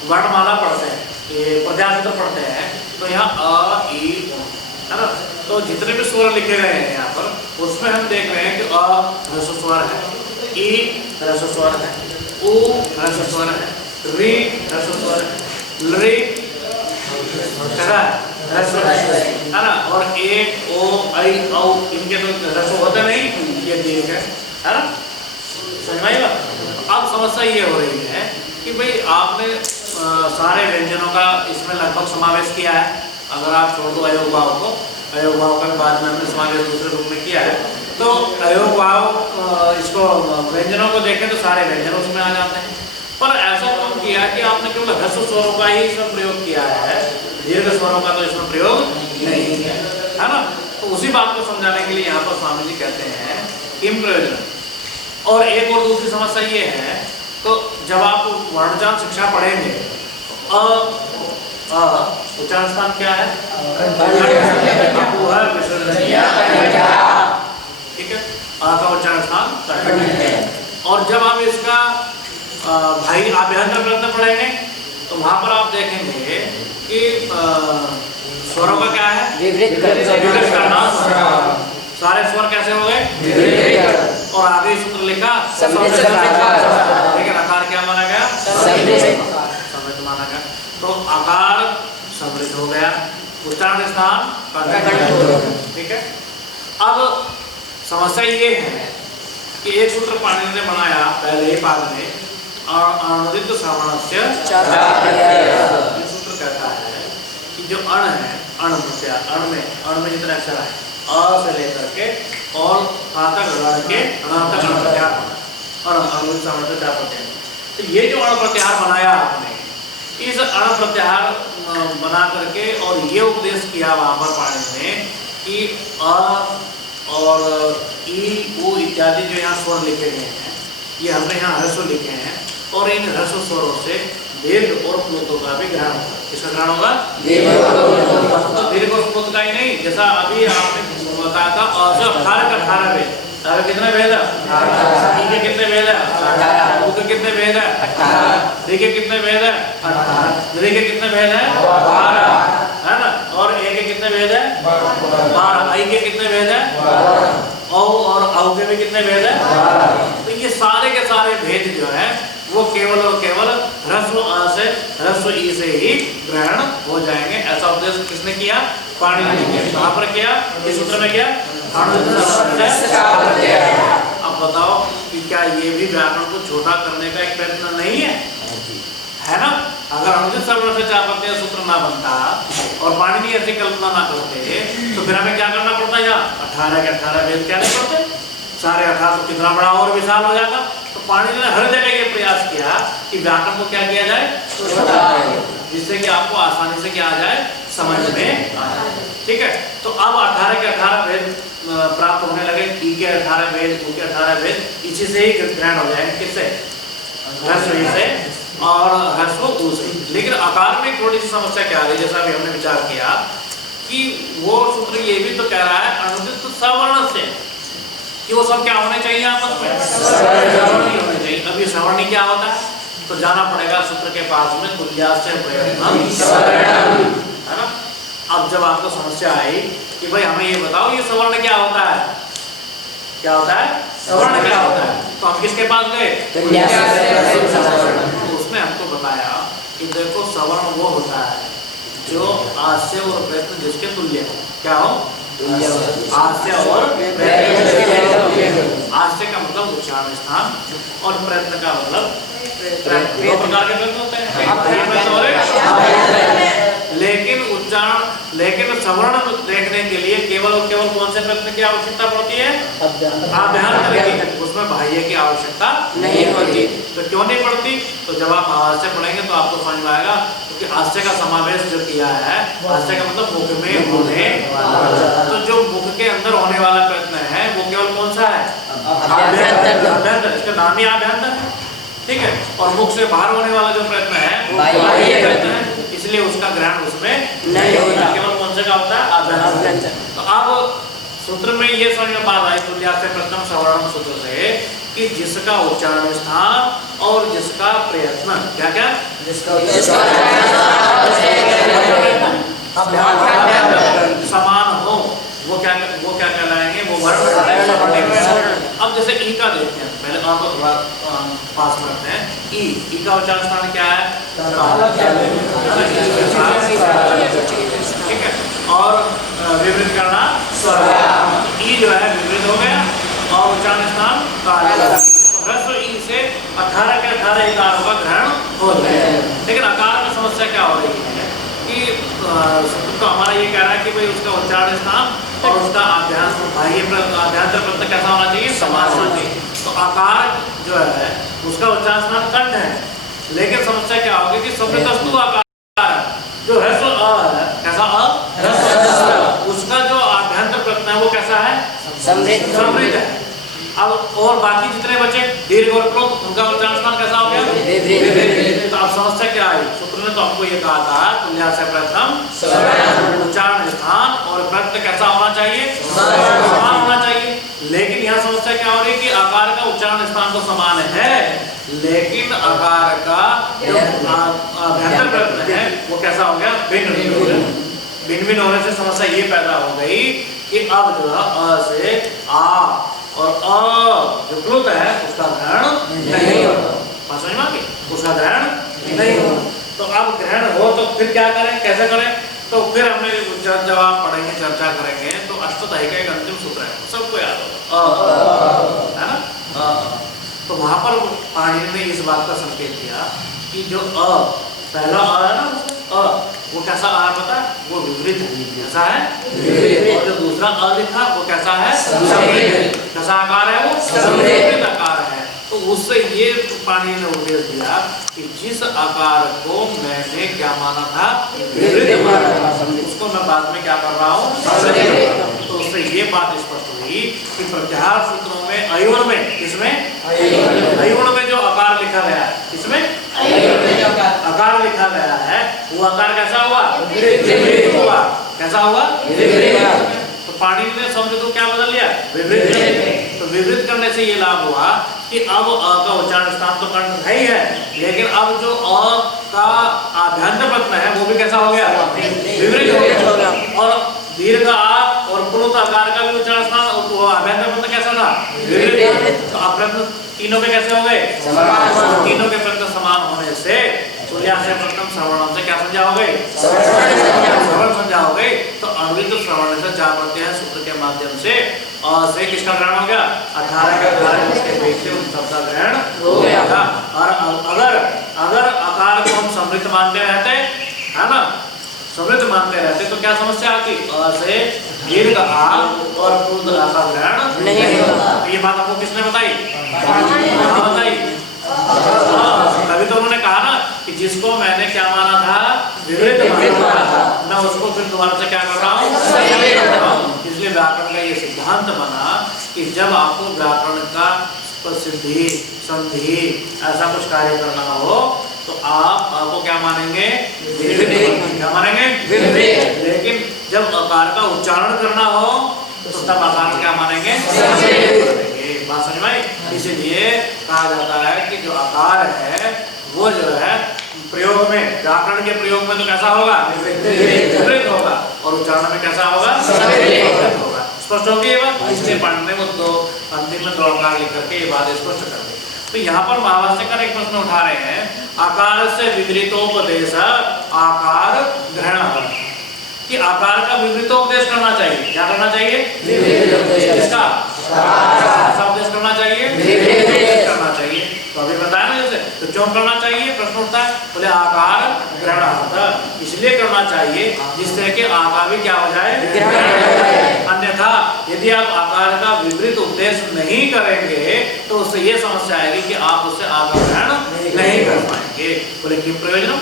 वर्णमाला पढ़ते हैं, ये प्रत्याहार सूत्र पढ़ते हैं, तो यहाँ अ ई उ, है ना, तो जितने भी स्वर लिखे गए हैं यहाँ पर उसमें हम देख रहे हैं कि अ ह्रस्व स्वर है, ई ह्रस्व स्वर है, उ ह्रस्व स्वर है, री ह्रस्व स्वर है, लृ है ना, और ए ओ ऐ औ इनके तो ह्रस्व होते नहीं, ये दीर्घ है ना, समझ में आएगा। अब समस्या ये हो रही है कि भाई आपने सारे व्यंजनों का इसमें लगभग समावेश किया है, अगर आप छोड़ दो अयोग भाव को, अयोग भाव का बाद में हमने समावेश दूसरे रूप में किया है, तो अयोग भाव इसको व्यंजनों को देखें तो सारे व्यंजन उसमें आ जाते हैं। पर ऐसा क्यों किया कि आपने केवल ह्रस्व स्वरों का ही इसमें प्रयोग किया है, दीर्घ स्वरों का तो इसमें प्रयोग नहीं है ना। तो उसी बात को समझाने के लिए यहाँ पर स्वामी जी कहते हैं किम प्रयोजन। और एक और दूसरी समस्या ये है, तो जब आप वर्णजान शिक्षा पढ़ेंगे उच्चारण स्थान क्या है, ठीक है, आ का उच्चारण स्थान। और जब आप इसका भाई आभ्यंतर ग्रंथ पढ़ेंगे तो वहां पर आप देखेंगे कि स्वरों का क्या है, विपरीत करना, सारे स्वर कैसे हो गए, और आगे सूत्र लिखा, लेकिन आकार क्या माना गया, समृद्ध माना गया। तो आकार समृद्ध हो गया, उच्चारण स्थान, ठीक है। अब समस्या ये है कि एक सूत्र पाणिनि ने बनाया पहले ही पाद में, अणुदित श्रवणस्य ये सूत्र कहता है कि जो अण है, अण में जितने अक्षर है, अ से लेकर के और आ तक रण के ण तक अण प्रत्याहार बना, और अणुदित श्रवणस्य क्या प्रत्याहार। तो ये जो अण प्रत्याहार बनाया आपने, इस अण प्रत्याहार बना करके और ये उपदेश किया वहां पर पाणिनि ने कि अ और ई उ इत्यादि जो यहाँ स्वर लिखे गए हैं, ये हमने यहाँ ह्रस्व लिखे हैं, और इन ह्रस्व स्वरों से दीर्घ और प्लुतों का भी ग्रहण होगा। किसका ग्रहण होगा? तो दीर्घ और प्लुत का ही नहीं, जैसा अभी आपने बताया था 18 का 18 वेद, अगर कितने वेद है? ई के कितने वेद है? उ के कितने वेद है? 18। री के कितने वेद है? 18। री के कितने वेद है? 12, है ना? और ए के कितने वेद है? 12। आई के कितने वेद है? 12। और औ के भी कितने वेद है? 12। तो ये सारे के सारे भेद जो है वो केवल और केवल ह्रस्व अ से ह्रस्व ई से ही ग्रहण हो जाएंगे। ऐसा उपदेश किसने किया? पाणिनि ने किया। कहाँ पर किया? इस सूत्र में किया। अब बताओ कि क्या ये भी व्याकरण को छोटा करने का एक प्रयत्न नहीं है? है ना? अगर अनुचित सर्वनाम से चापत्य सूत्र ना बनता और पाणिनि ऐसी कल्पना ना करते तो फिर हमें क्या करना पड़ता? यहाँ 18 के 18 वेद क्या नहीं पड़ते? सारे 18 तो कितना बड़ा और विशाल हो जाता। तो पाणिनि ने हर जगह ये प्रयास किया कि व्याकरण को क्या किया जाए? जिससे कि आपको आसानी से क्या आ जाए? समझ में आ जाए। ठीक है, तो अब 18 के 18 वेद प्राप्त होने लगे। ई के 18 वेद, उ के 18 वेद, इसी से ही ग्रहण हो जाएंगे। किससे? ह्रस्व ई से और ह्रस्व उ से। लेकिन आकार में थोड़ी सी समस्या क्या आ रही है, जैसा भी हमने विचार किया कि वो सूत्र ये भी तो कह रहा है अनुदित सवर्ण से कि वो सब क्या होने चाहिए आपस में? सवर्णी होने चाहिए। अब ये सवर्णी क्या होता है? तो जाना पड़ेगा सूत्र के पास में, तुल्यास्य प्रयत्नम सवर्णम, है ना? अब जब आपको समस्या आई कि भाई हमें ये बताओ ये सवर्ण क्या होता है? क्या होता है? सवर्ण क्या होता है? तो हम किसके पास गए? तो उसने हमको बताया कि देखो सवर्ण वो होता है जो आस्य और प्रयत्न जिसके तुल्य हो। क्या हो? आस्य और आस्य का मतलब उच्चारण स्थान और प्रयत्न का मतलब दो प्रकार के प्रयत्न होते हैं। लेकिन सवर्ण देखने के लिए केवल और केवल कौन से प्रयत्न की आवश्यकता पड़ती है? आभ्यंतर की। उसमें बाह्य की आवश्यकता नहीं होती। तो क्यों नहीं पड़ती? तो जब आप हास्य पढ़ेंगे तो आपको समझ में आएगा कि हास्य का समावेश जो किया है, हास्य का मतलब मुख में होने वाला। तो जो मुख के अंदर होने वाला प्रयत्न है वो केवल कौन सा है? आभ्यंतर। इसका नाम ही आभ्यंतर है। ठीक है, और मुख से बाहर होने वाला जो प्रयत्न है वो बाह्य प्रयत्न है, इसलिए उसका ग्रहण उसमें नहीं होता। केवल कौन से का होता है? आभ्यंतर। तो अब सूत्र में ये समझ में बात आई तुल्यास्य प्रथम सवर्णम सूत्र से कि जिसका उच्चारण स्थान और जिसका प्रयत्न क्या क्या समान हो वो क्या कहलाएंगे? वो वर्ण। अब जैसे ई का देखते हैं, पहले आ को थोड़ा पास में रखते हैं। ई का उच्चारण स्थान क्या है? ठीक है, और विवृत करना ई जो है विवृत हो गया और उच्चारण स्थान ह्रस्व ई से 18 के 18 इकारों का ग्रहण हो गया। लेकिन आकार में समस्या क्या हो रही है कि तो हमारा ये कह रहा है कि भाई उसका उच्चारण स्थान और उसका आभ्यंतर प्रयत्न कैसा होना चाहिए? समान होना चाहिए। तो आकार जो है उसका उच्चारण स्थान कंठ है, लेकिन समस्या क्या होगी कि समृद्धस्तु आकार जो ह्रस्व अ है, कैसा अ? उसका जो आभ्यंतर प्रयत्न है वो कैसा है? समृद्ध है। अब और बाकी जितने बचे दीर्घ और प्लुत, उनका उच्चारण स्थान कैसा हो गया? तो अब समस्या क्या आई? सूत्र ने तो हमको ये कहा था तुल्यास्य प्रथम उच्चारण स्थान और प्रयत्न कैसा होना चाहिए? समान होना चाहिए। लेकिन यहाँ समस्या क्या हो रही है कि आकार का उच्चारण स्थान तो समान है, लेकिन आकार का जो आभ्यंतर प्रयत्न है वो कैसा हो गया? भिन्न हो गया। भिन्न होने से समस्या ये पैदा हो गई कि अब जो है अ से आ और अ जो प्लुत है उसका ग्रहण नहीं होता। समझ में आ गई? उसका ग्रहण नहीं होता। तो अब ग्रहण हो तो फिर क्या करें, कैसे करें? तो फिर हमने जब आप पढ़ेंगे, चर्चा करेंगे तो अष्टधाई का एक अंतिम सूत्र है, सबको याद होगा, है ना? तो वहां पर पाणिनि ने इस बात का संकेत दिया कि जो अ पहला अ है ना, अ वो कैसा आ पता है? वो विपरीत है। कैसा है? और जो दूसरा अ लिखा वो कैसा है? कैसा आकार है? वो विपरीत आकार है। तो उससे ये पाणिनि ने उपदेश दिया कि जिस आकार को मैंने क्या माना था? विपरीत माना था, उसको मैं बाद में क्या कर रहा हूँ? तो उससे उससे ये बात स्पष्ट हुई कि प्रत्याहार सूत्रों में अयोन में, इसमें अयोन में जो आकार लिखा गया है, इसमें आकार लिखा गया है, वो आकार कैसा हुआ? विपरीत हुआ। कैसा हुआ? तो पाणिनि ने शब्द को क्या बदल लिया? विपरीत। तो विपरीत करने से ये लाभ हुआ कि अब अ का उच्चारण स्थान तो कंठ है ही है, लेकिन अब जो अ का आभ्यंतर प्रत्यय है वो भी कैसा हो गया? विपरीत हो गया। और दीर्घ आ और पुनः आकार का भी उच्चारण स्थान आभ्यंतर प्रत्यय कैसा था? विपरीत। तो अब तीनों के कैसे हो गए? तीनों के प्रत्यय समान होने से तुल्या से प्रथम श्रवण से क्या संज्ञा हो गई? श्रवण संज्ञा हो गई। तो अनवित श्रवण से जा प्रत्यय है सूत्र के माध्यम से अ से किसका ग्रहण हो गया? 18 का ग्रहण, उसके बीच से उन सब का ग्रहण हो गया। और अगर आकार को हम समृद्ध मानते रहते, है ना, समृद्ध मानते रहते तो क्या समस्या आती? अ से दीर्घ आ और पूर्ण आ का ग्रहण नहीं होगा। ये बात आपको किसने बताई? बताई। तभी तो उन्होंने कहा ना कि जिसको मैंने क्या माना था? विपरीत माना था, मैं उसको फिर दोबारा से क्या कर रहा हूँ? इसलिए व्याकरण का ये सिद्धांत बना कि जब आपको व्याकरण का सिद्धि संधि ऐसा कुछ कार्य करना हो तो आपको क्या मानेंगे? क्या मानेंगे? लेकिन जब आकार का उच्चारण करना हो तो तब आकार क्या मानेंगे? बात समझ में आई? इसीलिए कहा जाता है कि जो आकार है वो जो है प्रयोग में, व्याकरण के प्रयोग में तो कैसा होगा? विपरीत होगा। और उच्चारण में कैसा होगा? विपरीत होगा। स्पष्ट होगी ये बात? इसलिए पढ़ने में दो अंतिम में 2 आकार लिख करके ये बात स्पष्ट कर दी। तो यहाँ पर महाभाष्यकार एक प्रश्न उठा रहे हैं, आकार से विपरीतोपदेश आकार ग्रहण, कि आकार का विपरीतोपदेश करना चाहिए। क्या करना चाहिए? किसका? उपदेश करना चाहिए, करना चाहिए। तो अभी बताया ना जैसे, तो क्यों करना चाहिए? प्रश्न उठता है, बोले आकार ग्रहण इसलिए करना चाहिए जिस तरह के आकार भी क्या हो जाए? अन्यथा यदि आप आकार का विपरीत उपदेश नहीं करेंगे तो उससे ये समस्या आएगी कि आप उससे आकार ग्रहण नहीं कर पाएंगे। बोले किम प्रयोजनम?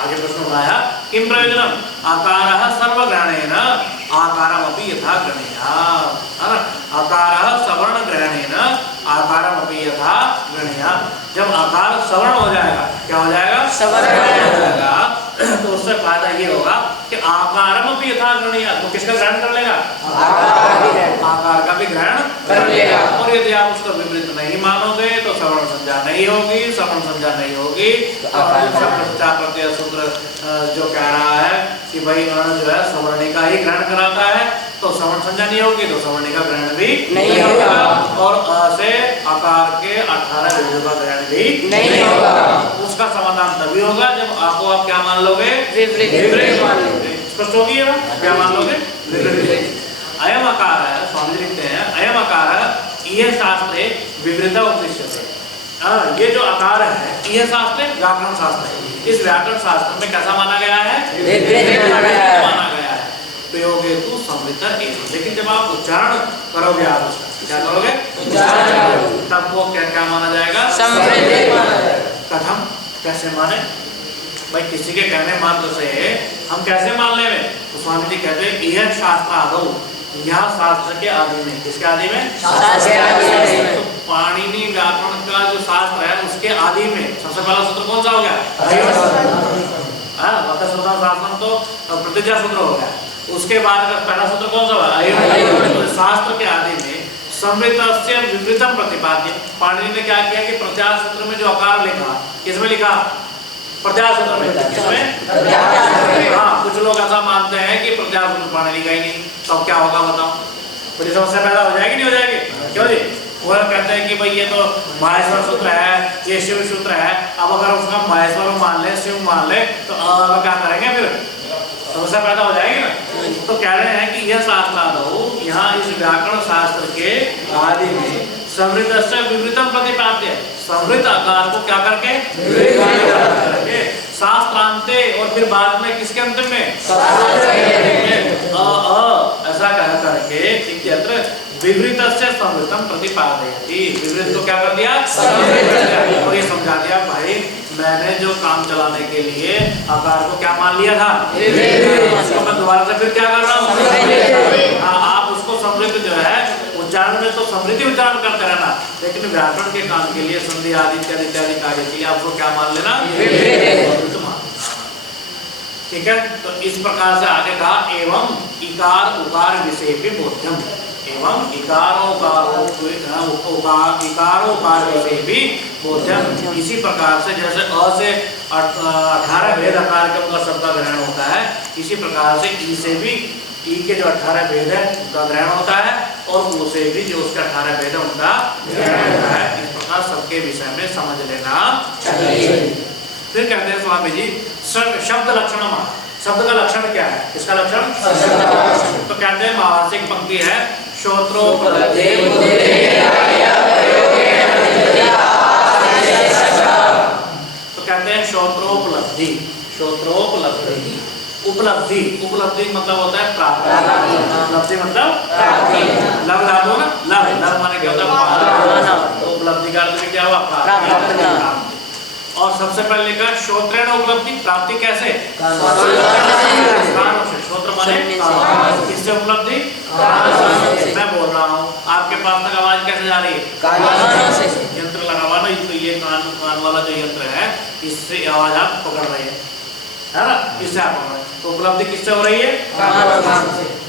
आगे प्रश्न उठाया, किम प्रयोजनम? आकारः सर्वग्रहणेन आकारमपि यथा ग्रहणीया, है ना? आकारः सवर्ण ग्रहणेन आकारमपि यथा ग्रहणीया। जब आकार सवर्ण हो जाएगा, क्या हो जाएगा? सवर्ण हो जाएगा। तो उससे फायदा ये होगा कि आकारमपि यथा ग्रहणीया, तो किसका ग्रहण कर लेगा? आकार का भी ग्रहण कर लेगा। और यदि आप उसको विपरीत नहीं मानोगे तो सवर्ण संज्ञा नहीं होगी, सवर्ण संज्ञा नहीं होगी। प्रत्यय सूत्र जो कह रहा है कि भाई अण जो है सवर्णी का ही ग्रहण कराता है, तो सवर्ण संज्ञा नहीं होगी तो सवर्णी का ग्रहण भी नहीं होगा। और अ से आकार के 18 विधियों का ग्रहण भी नहीं होगा। उसका समाधान तभी होगा जब आपको आप क्या मान लोगे? विपरीत मान लोगे। स्पष्ट होगी ये? क्या मान लोगे? विपरीत। अयम आकार है, स्वामी लिखते हैं, अयम आकार यह शास्त्रे विपरीता उपदिश्यते। ये जो आकार है यह शास्त्र व्याकरण शास्त्र है। इस व्याकरण शास्त्र में कैसा माना गया है? माना गया है। प्रयोग हेतु समृद्ध एवं, लेकिन जब आप उच्चारण करोगे, आप उसका क्या करोगे? उच्चारण, तब वो क्या माना जाएगा? समृद्ध माना जाएगा। कथम? कैसे माने? भाई किसी के कहने मात्र से हम कैसे मान ले? तो स्वामी जी कहते हैं यह शास्त्र आदौ, यहाँ शास्त्र के आदि में। किसके आदि में? शास्त्र के आदि में। तो पाणिनि व्याकरण का जो शास्त्र है उसके आदि में सबसे पहला सूत्र कौन सा हो गया? शास्त्रम तो प्रतिज्ञा सूत्र हो गया। उसके बाद का पहला सूत्र कौन सा हुआ? शास्त्र के आदि में समृद्धस्य विपरीतम प्रतिपाद्य। पाणिनि ने क्या किया कि प्रत्याहार सूत्र में जो आकार लिखा, किसमें लिखा? प्रत्याहार सूत्र में। किसमें? हाँ, कुछ लोग ऐसा मानते हैं कि प्रत्याहार सूत्र पाणिनि का ही नहीं, तब क्या होगा बताओ? बड़ी समस्या पैदा हो जाएगी नहीं हो जाएगी? क्यों जी? वो कहते हैं कि भाई ये तो माहेश्वर सूत्र है, ये शिव सूत्र है। अब अगर उसका माहेश्वर मान ले, शिव मान ले, तो क्या करेंगे फिर? समस्या पैदा हो जाएगी ना। तो कह रहे हैं कि यह शास्त्र यहाँ इस व्याकरण शास्त्र के आदि में समृद्ध से विपरीतम प्रतिपाद्य, समृद्ध आकार को क्या करके? शास्त्रांते, और फिर बाद में किसके अंतिम में? ऐसा कह करके इत्यत्र विपरीत से समृद्धम प्रतिपादयति। विपरीत को क्या कर दिया? और ये समझा दिया भाई मैंने जो काम चलाने के लिए आकार को क्या मान लिया था? उसको मैं दोबारा से फिर क्या कर रहा हूँ? आप उसको समृद्धि जो है उच्चारण में तो समृद्धि उच्चारण करते रहना, लेकिन व्याकरण के काम के लिए संधि आदि इत्यादि इत्यादि कार्य के लिए आपको क्या मान लेना, ठीक है। तो इस प्रकार से आगे कहा एवं इकार उकार विषय भी बोध्यम, एवं इकारोकार विषय भी बोध्यम। इसी प्रकार से जैसे अ से 18 भेद आकार के उनका शब्द ग्रहण होता है, इसी प्रकार से ई से भी ई के जो 18 भेद है उनका ग्रहण होता है, और ऊ से भी जो उसका 18 भेद है उनका ग्रहण होता है। इस प्रकार सबके विषय में समझ लेना चाहिए। फिर कहते हैं स्वामी जी शब्द लक्षण, शब्द का लक्षण क्या है, इसका लक्षण तो कहते हैं महावार्षिक पंक्ति है श्रोत्रोपलब्धि, तो कहते हैं श्रोत्रोपलब्धि, श्रोत्रोपलब्धि, उपलब्धि, उपलब्धि मतलब होता है प्राप्ति, उपलब्धि मतलब प्राप्ति, लव धातु ना, लव लव माने क्या होता है, तो उपलब्धि का अर्थ क्या हुआ, प्राप्ति। और सबसे पहले लिखा श्रोत्रेण उपलब्धि, प्राप्ति कैसे, श्रोत्र माने किससे उपलब्धि, मैं बोल रहा हूँ आपके पास तक आवाज कैसे जा रही है, यंत्र लगा हुआ ना, तो ये कान वाला जो यंत्र है इससे आवाज आप पकड़ रहे हैं, है ना, इससे आप पकड़ रहे हैं, तो उपलब्धि किससे हो रही है,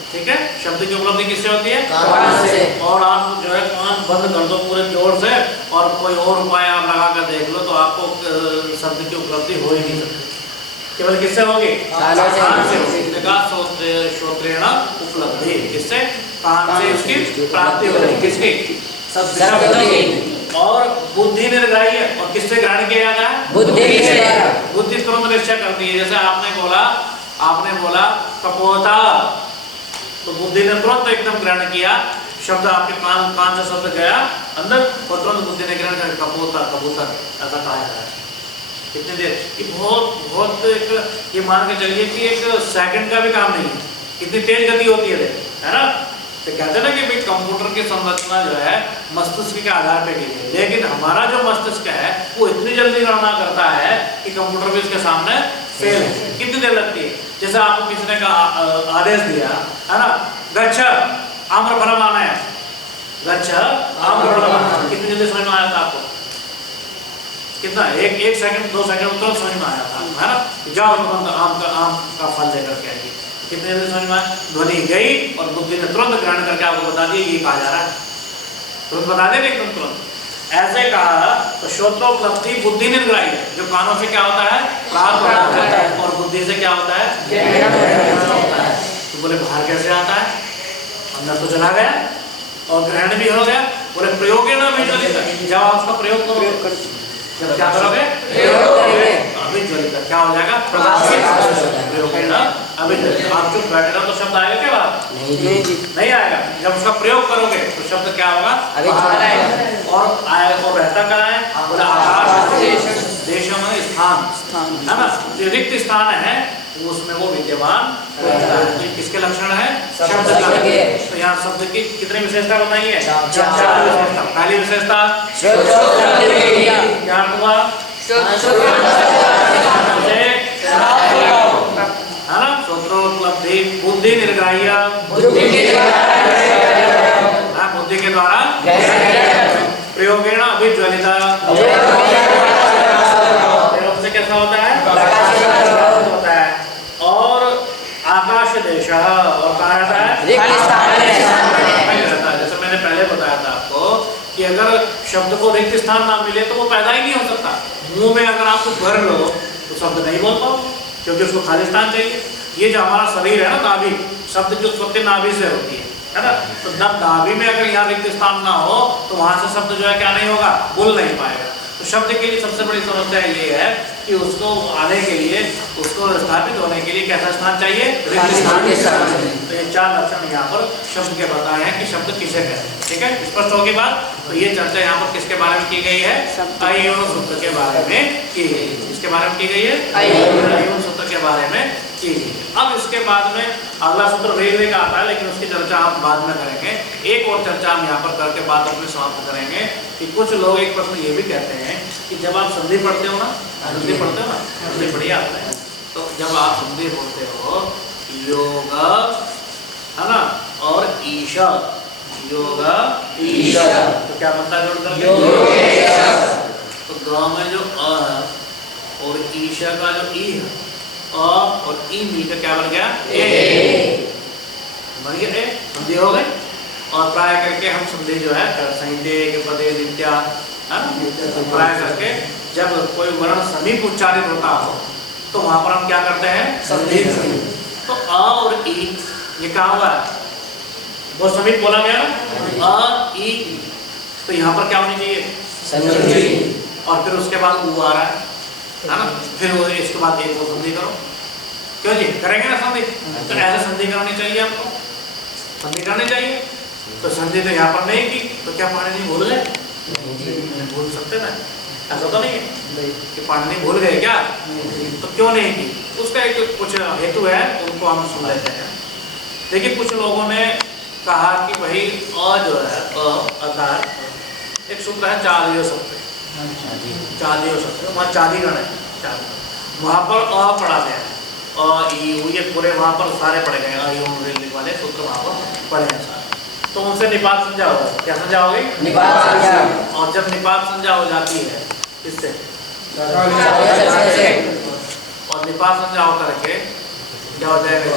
ठीक है। शब्द की उपलब्धि किससे होती है, कान से। और आप जो है कान बंद कर दो पूरे जोर से और कोई और उपाय आप लगा कर देख लो तो आपको शब्द की उपलब्धि हो ही नहीं सकती, केवल किससे होगी, कान से होगी। श्रोत्रेण उपलब्धि, किससे, कान से उसकी प्राप्ति हो रही, किसकी, शब्द। और बुद्धि निर्ग्राह्य, और किससे ग्रहण किया जाता है, बुद्धि तुरंत निश्चय करती है। जैसे आपने बोला कपोता, तो बुद्धि ने तुरंत एकदम ग्रहण किया, शब्द आपके कान से शब्द गया अंदर और तुरंत बुद्धि ने ग्रहण किया कबूतर, कबूतर ऐसा कहा जाता है। कितनी देर, ये बहुत एक ये मान के चलिए कि एक सेकंड का भी काम नहीं है, कितनी तेज गति होती है ना। तो कहते हैं ना कि भाई कंप्यूटर की संरचना जो है मस्तिष्क के आधार पे की है, लेकिन हमारा जो मस्तिष्क है वो इतनी जल्दी गणना करता है कि कंप्यूटर भी उसके सामने फेल है। कितनी देर लगती है, जैसे आपको किसी ने आदेश दिया है ना, गच्छ आम्रफलम आना है, गच्छ आम्रफलम, कितनी जल्दी समझ में आया था आपको, कितना, एक सेकंड 2 सेकंड तुरंत समझ में आया था, है ना, जाओ तुरंत आम का फल लेकर के आइए, कितने देर समझ में, ध्वनि गई और बुद्धि ने तुरंत ग्रहण करके आपको बता दिया ये कहा जा रहा है, तुरंत बता दे एकदम तुरंत। ऐसे कहा तो श्रोत्रोपलब्धि बुद्धि निर्ग्राह्य है, जो कानों से क्या होता है, प्राप्त होता है, और बुद्धि से क्या होता है, ग्रहण होता है। तो बोले बाहर कैसे आता है, अंदर तो चला गया और ग्रहण भी हो गया। बोले प्रयोग है ना अभिज्वलित, जब आप उसका प्रयोग करोगे, जब क्या करोगे, अभिज्वलित, क्या हो जाएगा, प्रयोग है ना अभिज्वलित। आप चुप बैठे रहो तो शब्द आएगा क्या बात, नहीं आएगा। जब उसका प्रयोग करोगे तो शब्द क्या होगा, और रहता क्या है, आकाश देश में स्थान है ना, जो रिक्त स्थान है उसमें वो विद्यमान रहता है। किसके लक्षण है, शब्द के। तो यहाँ शब्द की कितनी विशेषता बताई है, 4 विशेषता। पहली विशेषता क्या हुआ, है ना, श्रोत्रोपलब्धि बुद्धि निर्ग्राह्य, बुद्धि के द्वारा प्रयोगेण अभिज्वलिता, प्रयोग से कैसा होता है, होता है। और आकाश देश, और कहा रहता है, जैसे मैंने पहले बताया था आपको कि अगर शब्द को रिक्त स्थान ना मिले तो वो पैदा ही नहीं हो सकता। मुंह में अगर आप कुछ भर लो तो शब्द नहीं बोल पाओ, क्योंकि उसको खाली स्थान चाहिए। ये जो हमारा शरीर है ना, नाभि, शब्द की उत्पत्ति नाभि से होती है ना, तो नाभि में अगर यहाँ रिक्त स्थान ना हो तो वहां से शब्द जो है क्या नहीं होगा, बोल नहीं पाएगा। तो शब्द के लिए सबसे बड़ी समस्या ये है कि उसको आने के लिए, उसको स्थापित होने के लिए कैसा स्थान चाहिए, रिक्त स्थान। तो ये 4 लक्षण यहाँ पर शब्द के बताए हैं कि शब्द किसे कहते हैं। ठीक है, स्पष्ट होगी बात। तो ये चर्चा यहाँ पर किसके बारे में की गई है, अयोन सूत्र के बारे में की गई है। किसके बारे में की गई है, अयोन सूत्र के बारे में की गई। अब इसके बाद में अगला सूत्र रेलवे का आता है, लेकिन उसकी चर्चा हम बाद में करेंगे। एक और चर्चा हम यहाँ पर करके बात अपनी समाप्त करेंगे कि कुछ लोग एक प्रश्न ये भी कहते हैं कि जब आप संधि पढ़ते हो ना, संधि पढ़ते हो ना, संधि बढ़िया आता है, तो जब आप संधि बोलते हो योग, है ना, और ईशा, योगा ईशा। तो क्या बनता है जोड़ करके? तो गाँव में जो अ है और ईशा का जो ई है, अ और ई मिलकर क्या बन गया? ए। बन गया ए, संधि हो गई। और प्राय करके हम संधि जो है संधि पदे नित्या है ना, प्राय करके जब कोई वर्ण समीप उच्चारित होता हो तो वहां पर हम क्या करते हैं? संधि। तो अ और ई ये कहा हुआ है? बहुत समीप बोला गया ना, अ ई। तो यहाँ पर क्या होनी चाहिए? संधि। और फिर उसके बाद ऊ आ रहा है ना, फिर वो इसके बाद एक वो संधि करो। क्यों जी? करेंगे ना संधि? तो ऐसे संधि करनी चाहिए आपको, संधि करनी चाहिए। तो संधि तो यहाँ पर नहीं की, तो क्या पाणिनि भूल गए? भूल सकते ना, ऐसा तो नहीं है कि पाणिनि भूल गए क्या? तो क्यों नहीं की? उसका एक कुछ हेतु है, उनको हम सुन लेते हैं। देखिए, कुछ लोगों ने कहा कि भाई अ जो है अकार एक सूत्र है चादियो सत्य, चादियो सत्य, वहाँ चादिगण है, वहाँ पर अ पढ़ा गया है, अ ई उ ये पूरे वहाँ पर सारे पढ़े गए, अ ई उ लिखने वाले सूत्र वहाँ पर पढ़े हैं सारे। तो उनसे निपात संज्ञा होगा। क्या संज्ञा होगी? निपात संज्ञा। और जब निपात संज्ञा हो जाती है किससे? और निपात संज्ञा होकर के क्या हो जाएगा?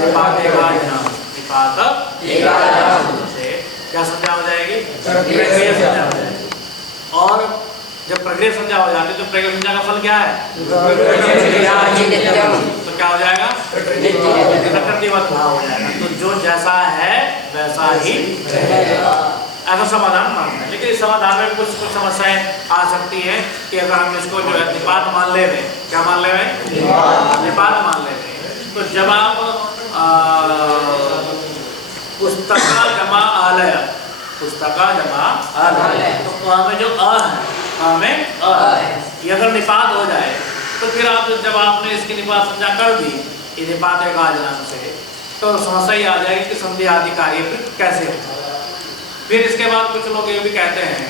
निपात एकाजनाम, निपात एकाजनाम से क्या संज्ञा हो जाएगी? प्रक्रिया संज्ञा हो जाएगी। और जब प्रक्रिया संज्ञा हो जाती है तो प्रक्रिया संज्ञा का फल क्या है? तो क्या हो जाएगा? प्रकृतिवत भाव हो जाएगा। तो जो जैसा है वैसा ही ऐसा समाधान मानना है। लेकिन इस समाधान में कुछ समस्याएं आ सकती हैं कि अगर हम इसको जो है निपात मान ले रहे, क्या मान ले रहे? निपात मान ले रहे। तो जब आप पुस्तका जमा आलय, पुस्तका जमा आलय, तो वहाँ में जो अ है, वहाँ में अ है, ये अगर निपात हो जाए तो फिर आप जब आपने इसकी निपात संज्ञा कर दी ये निपात एकाजनाम से, तो समस्या ही आ जाएगी कि संधि आदि कार्य फिर कैसे होगा। फिर इसके बाद कुछ लोग ये भी कहते हैं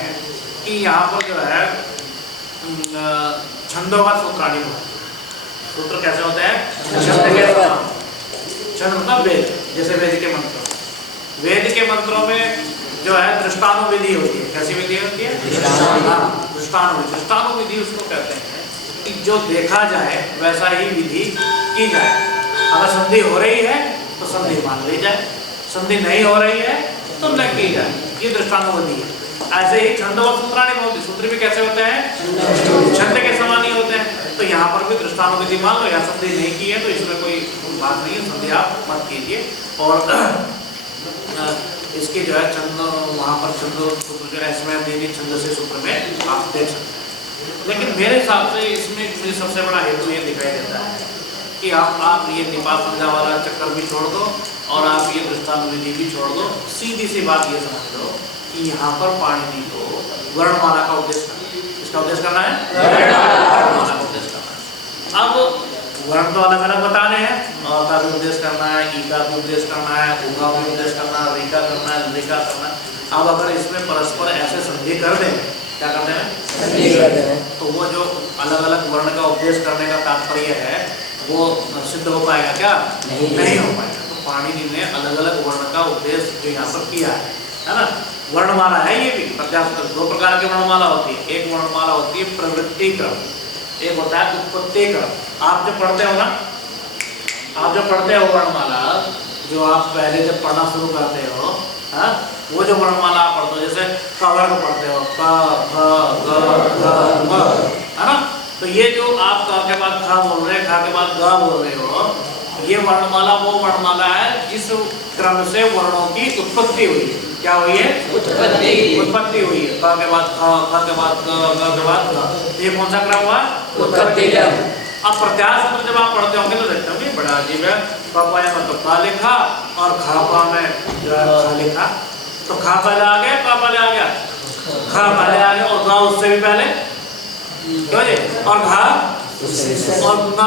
कि यहाँ पर जो है छंदोवत सूत्राणि होते, सूत्र कैसे होते हैं? छंद मतलब वेद, जैसे वेद के मंत्र, वेद के मंत्रों में जो है दृष्टानुविधि होती है। कैसी विधि होती है? दृष्टानुविधि। दृष्टानुविधि उसको कहते हैं कि जो देखा जाए वैसा ही विधि की जाए। अगर संधि हो रही है तो संधि मान ली जाए, संधि नहीं हो रही है तो न की जाए, ये दृष्टानुविधि है। ऐसे ही छंदोवत सूत्राणि भवन्ति, सूत्र भी कैसे होते हैं? छंद के समान ही होते हैं। तो यहाँ पर भी दृष्टानुविधि मान लो, यहाँ संधि नहीं की है तो इसमें कोई बात नहीं है, संधि आप मत कीजिए। और इसके जो है छंद वहाँ पर छंद सूत्र जो है इसमें देवी छंद से सूत्र में आप देख सकते हैं। लेकिन मेरे हिसाब से इसमें मुझे सबसे बड़ा हेतु ये दिखाई देता है कि आप ये निपात संज्ञा वाला चक्कर भी छोड़ दो और आप ये दृष्टानुविधि भी छोड़ दो। सीधी सी बात ये समझ लो कि यहाँ पर पाणिनि को वर्णमाला का उपदेश करना है। किसका उपदेश करना है? वर्णमाला का उपदेश करना है। अब वर्ण तो अलग अलग बताने हैं, अ का भी उपदेश करना है, ई का भी उपदेश करना है, उ का भी उपदेश करना है, री का करना है, लि का करना है। अब अगर इसमें परस्पर ऐसे संधि कर दें, क्या करते हैं? संधि कर दें, तो वो जो अलग अलग वर्ण का उपदेश करने का तात्पर्य है वो सिद्ध हो पाएगा क्या? नहीं हो पाएगा। तो पाणिनि ने अलग अलग वर्ण का उपदेश जो यहाँ पर किया है ना। वर्णमाला है ये भी, दो प्रकार की वर्णमाला होती है। एक वर्णमाला होती है प्रवृत्ति क्रम, एक होता है उत्पत्ति क्रम। आप जो पढ़ते हो ना, आप जो पढ़ते हो वर्णमाला, जो आप पहले जब पढ़ना शुरू करते हो, हाँ, वो जो वर्णमाला आप पढ़ते हो, जैसे क वर्ग पढ़ते हो, क ख ग घ, है ना। तो ये जो आप क के बाद ख बोल रहे हैं, ख के बाद ग बोल रहे हो, ये वर्णमाला वो वर्णमाला है जिस क्रम से वर्णों की उत्पत्ति हुई है। क्या हुई है? उत्पत्ति हुई है। क के बाद ख, ख के बाद ग, ग के बाद घ। ये कौन सा क्रम हुआ? उत्पत्ति क्रम। अब प्रत्याहार सूत्र जब आप पढ़ते होंगे तो देखते होंगे बड़ा अजीब है। क पाया मतलब क लिखा और ख पा में जो है ख लिखा, तो ख पहले आ गया, क पहले आ गया, ख पहले आ गया और ग उससे भी पहले, क्यों जी? और घ और ग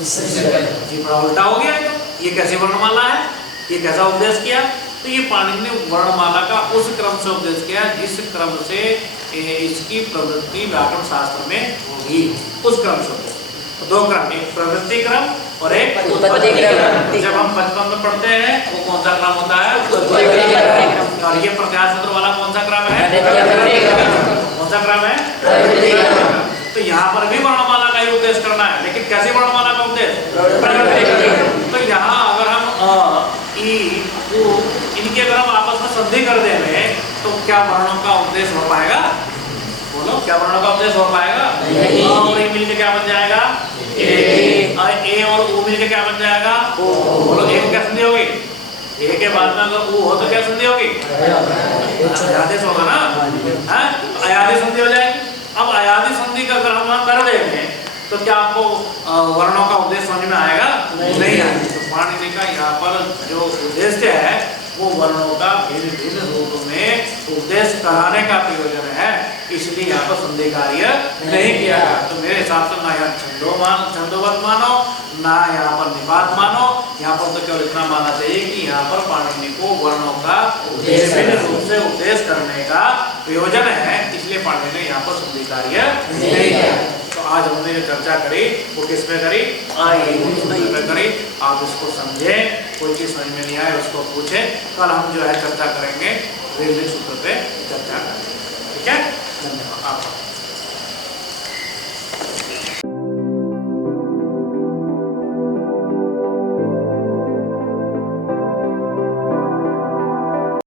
ये बड़ा उल्टा हो गया। ये कैसी वर्णमाला है? ये कैसा उपदेश किया? तो ये पाणिनि ने वर्णमाला का उस क्रम से उपदेश किया जिस क्रम से इसकी प्रवृत्ति व्याकरण शास्त्र में होगी, उस क्रम से। दो क्रम, एक प्रवृत्ति क्रम और एक उत्पत्ति क्रम। जब हम बचपन में पढ़ते हैं वो कौन सा क्रम होता है? और ये प्रत्याय सूत्र वाला कौन सा क्रम है? कौन सा क्रम है? तो यहाँ पर भी वर्णमाला का ही उपदेश करना है, लेकिन कैसी वर्णमाला का उपदेश? तो यहाँ अगर हम अ, ई, उ इनके अगर हम आपस में संधि कर देंगे तो क्या वर्णों का उपदेश हो पाएगा? बोलो, क्या वर्णों का उपदेश हो पाएगा? और ई मिलके क्या बन जाएगा? ए और उ मिलके क्या बन जाएगा? बोलो, ए को क्या संधि होगी? ए के बाद में अगर उ हो तो क्या संधि होगी? अयादेश होगा ना, है? तो अयादेश संधि हो जाएगी। अब अयादी संधि का अगर हम कर देंगे तो क्या आपको वर्णों का उद्देश्य समझ में आएगा? नहीं आएगा। तो पाणिनि का यहाँ पर जो उद्देश्य है वो वर्णों का भिन्न भिन्न रूप में उपदेश कराने का प्रयोजन है, इसलिए यहाँ पर संधि कार्य नहीं किया गया। तो मेरे हिसाब से ना यहाँ छंदोबद्ध मानो, ना यहाँ पर निपात मानो, यहाँ पर तो केवल इतना मानना चाहिए कि यहाँ पर पाणिनि को वर्णों का विभिन्न रूप से उपदेश करने का प्रयोजन है, इसलिए पाणिनि ने यहाँ पर संधि कार्य नहीं किया। तो आज हमने जो चर्चा करी वो किस पे करी? पे करी। आप इसको समझें, कोई चीज समझ में नहीं आए उसको पूछें। कल हम जो है चर्चा करेंगे रेलवे सूत्र पे चर्चा करेंगे। ठीक है, धन्यवाद आपका।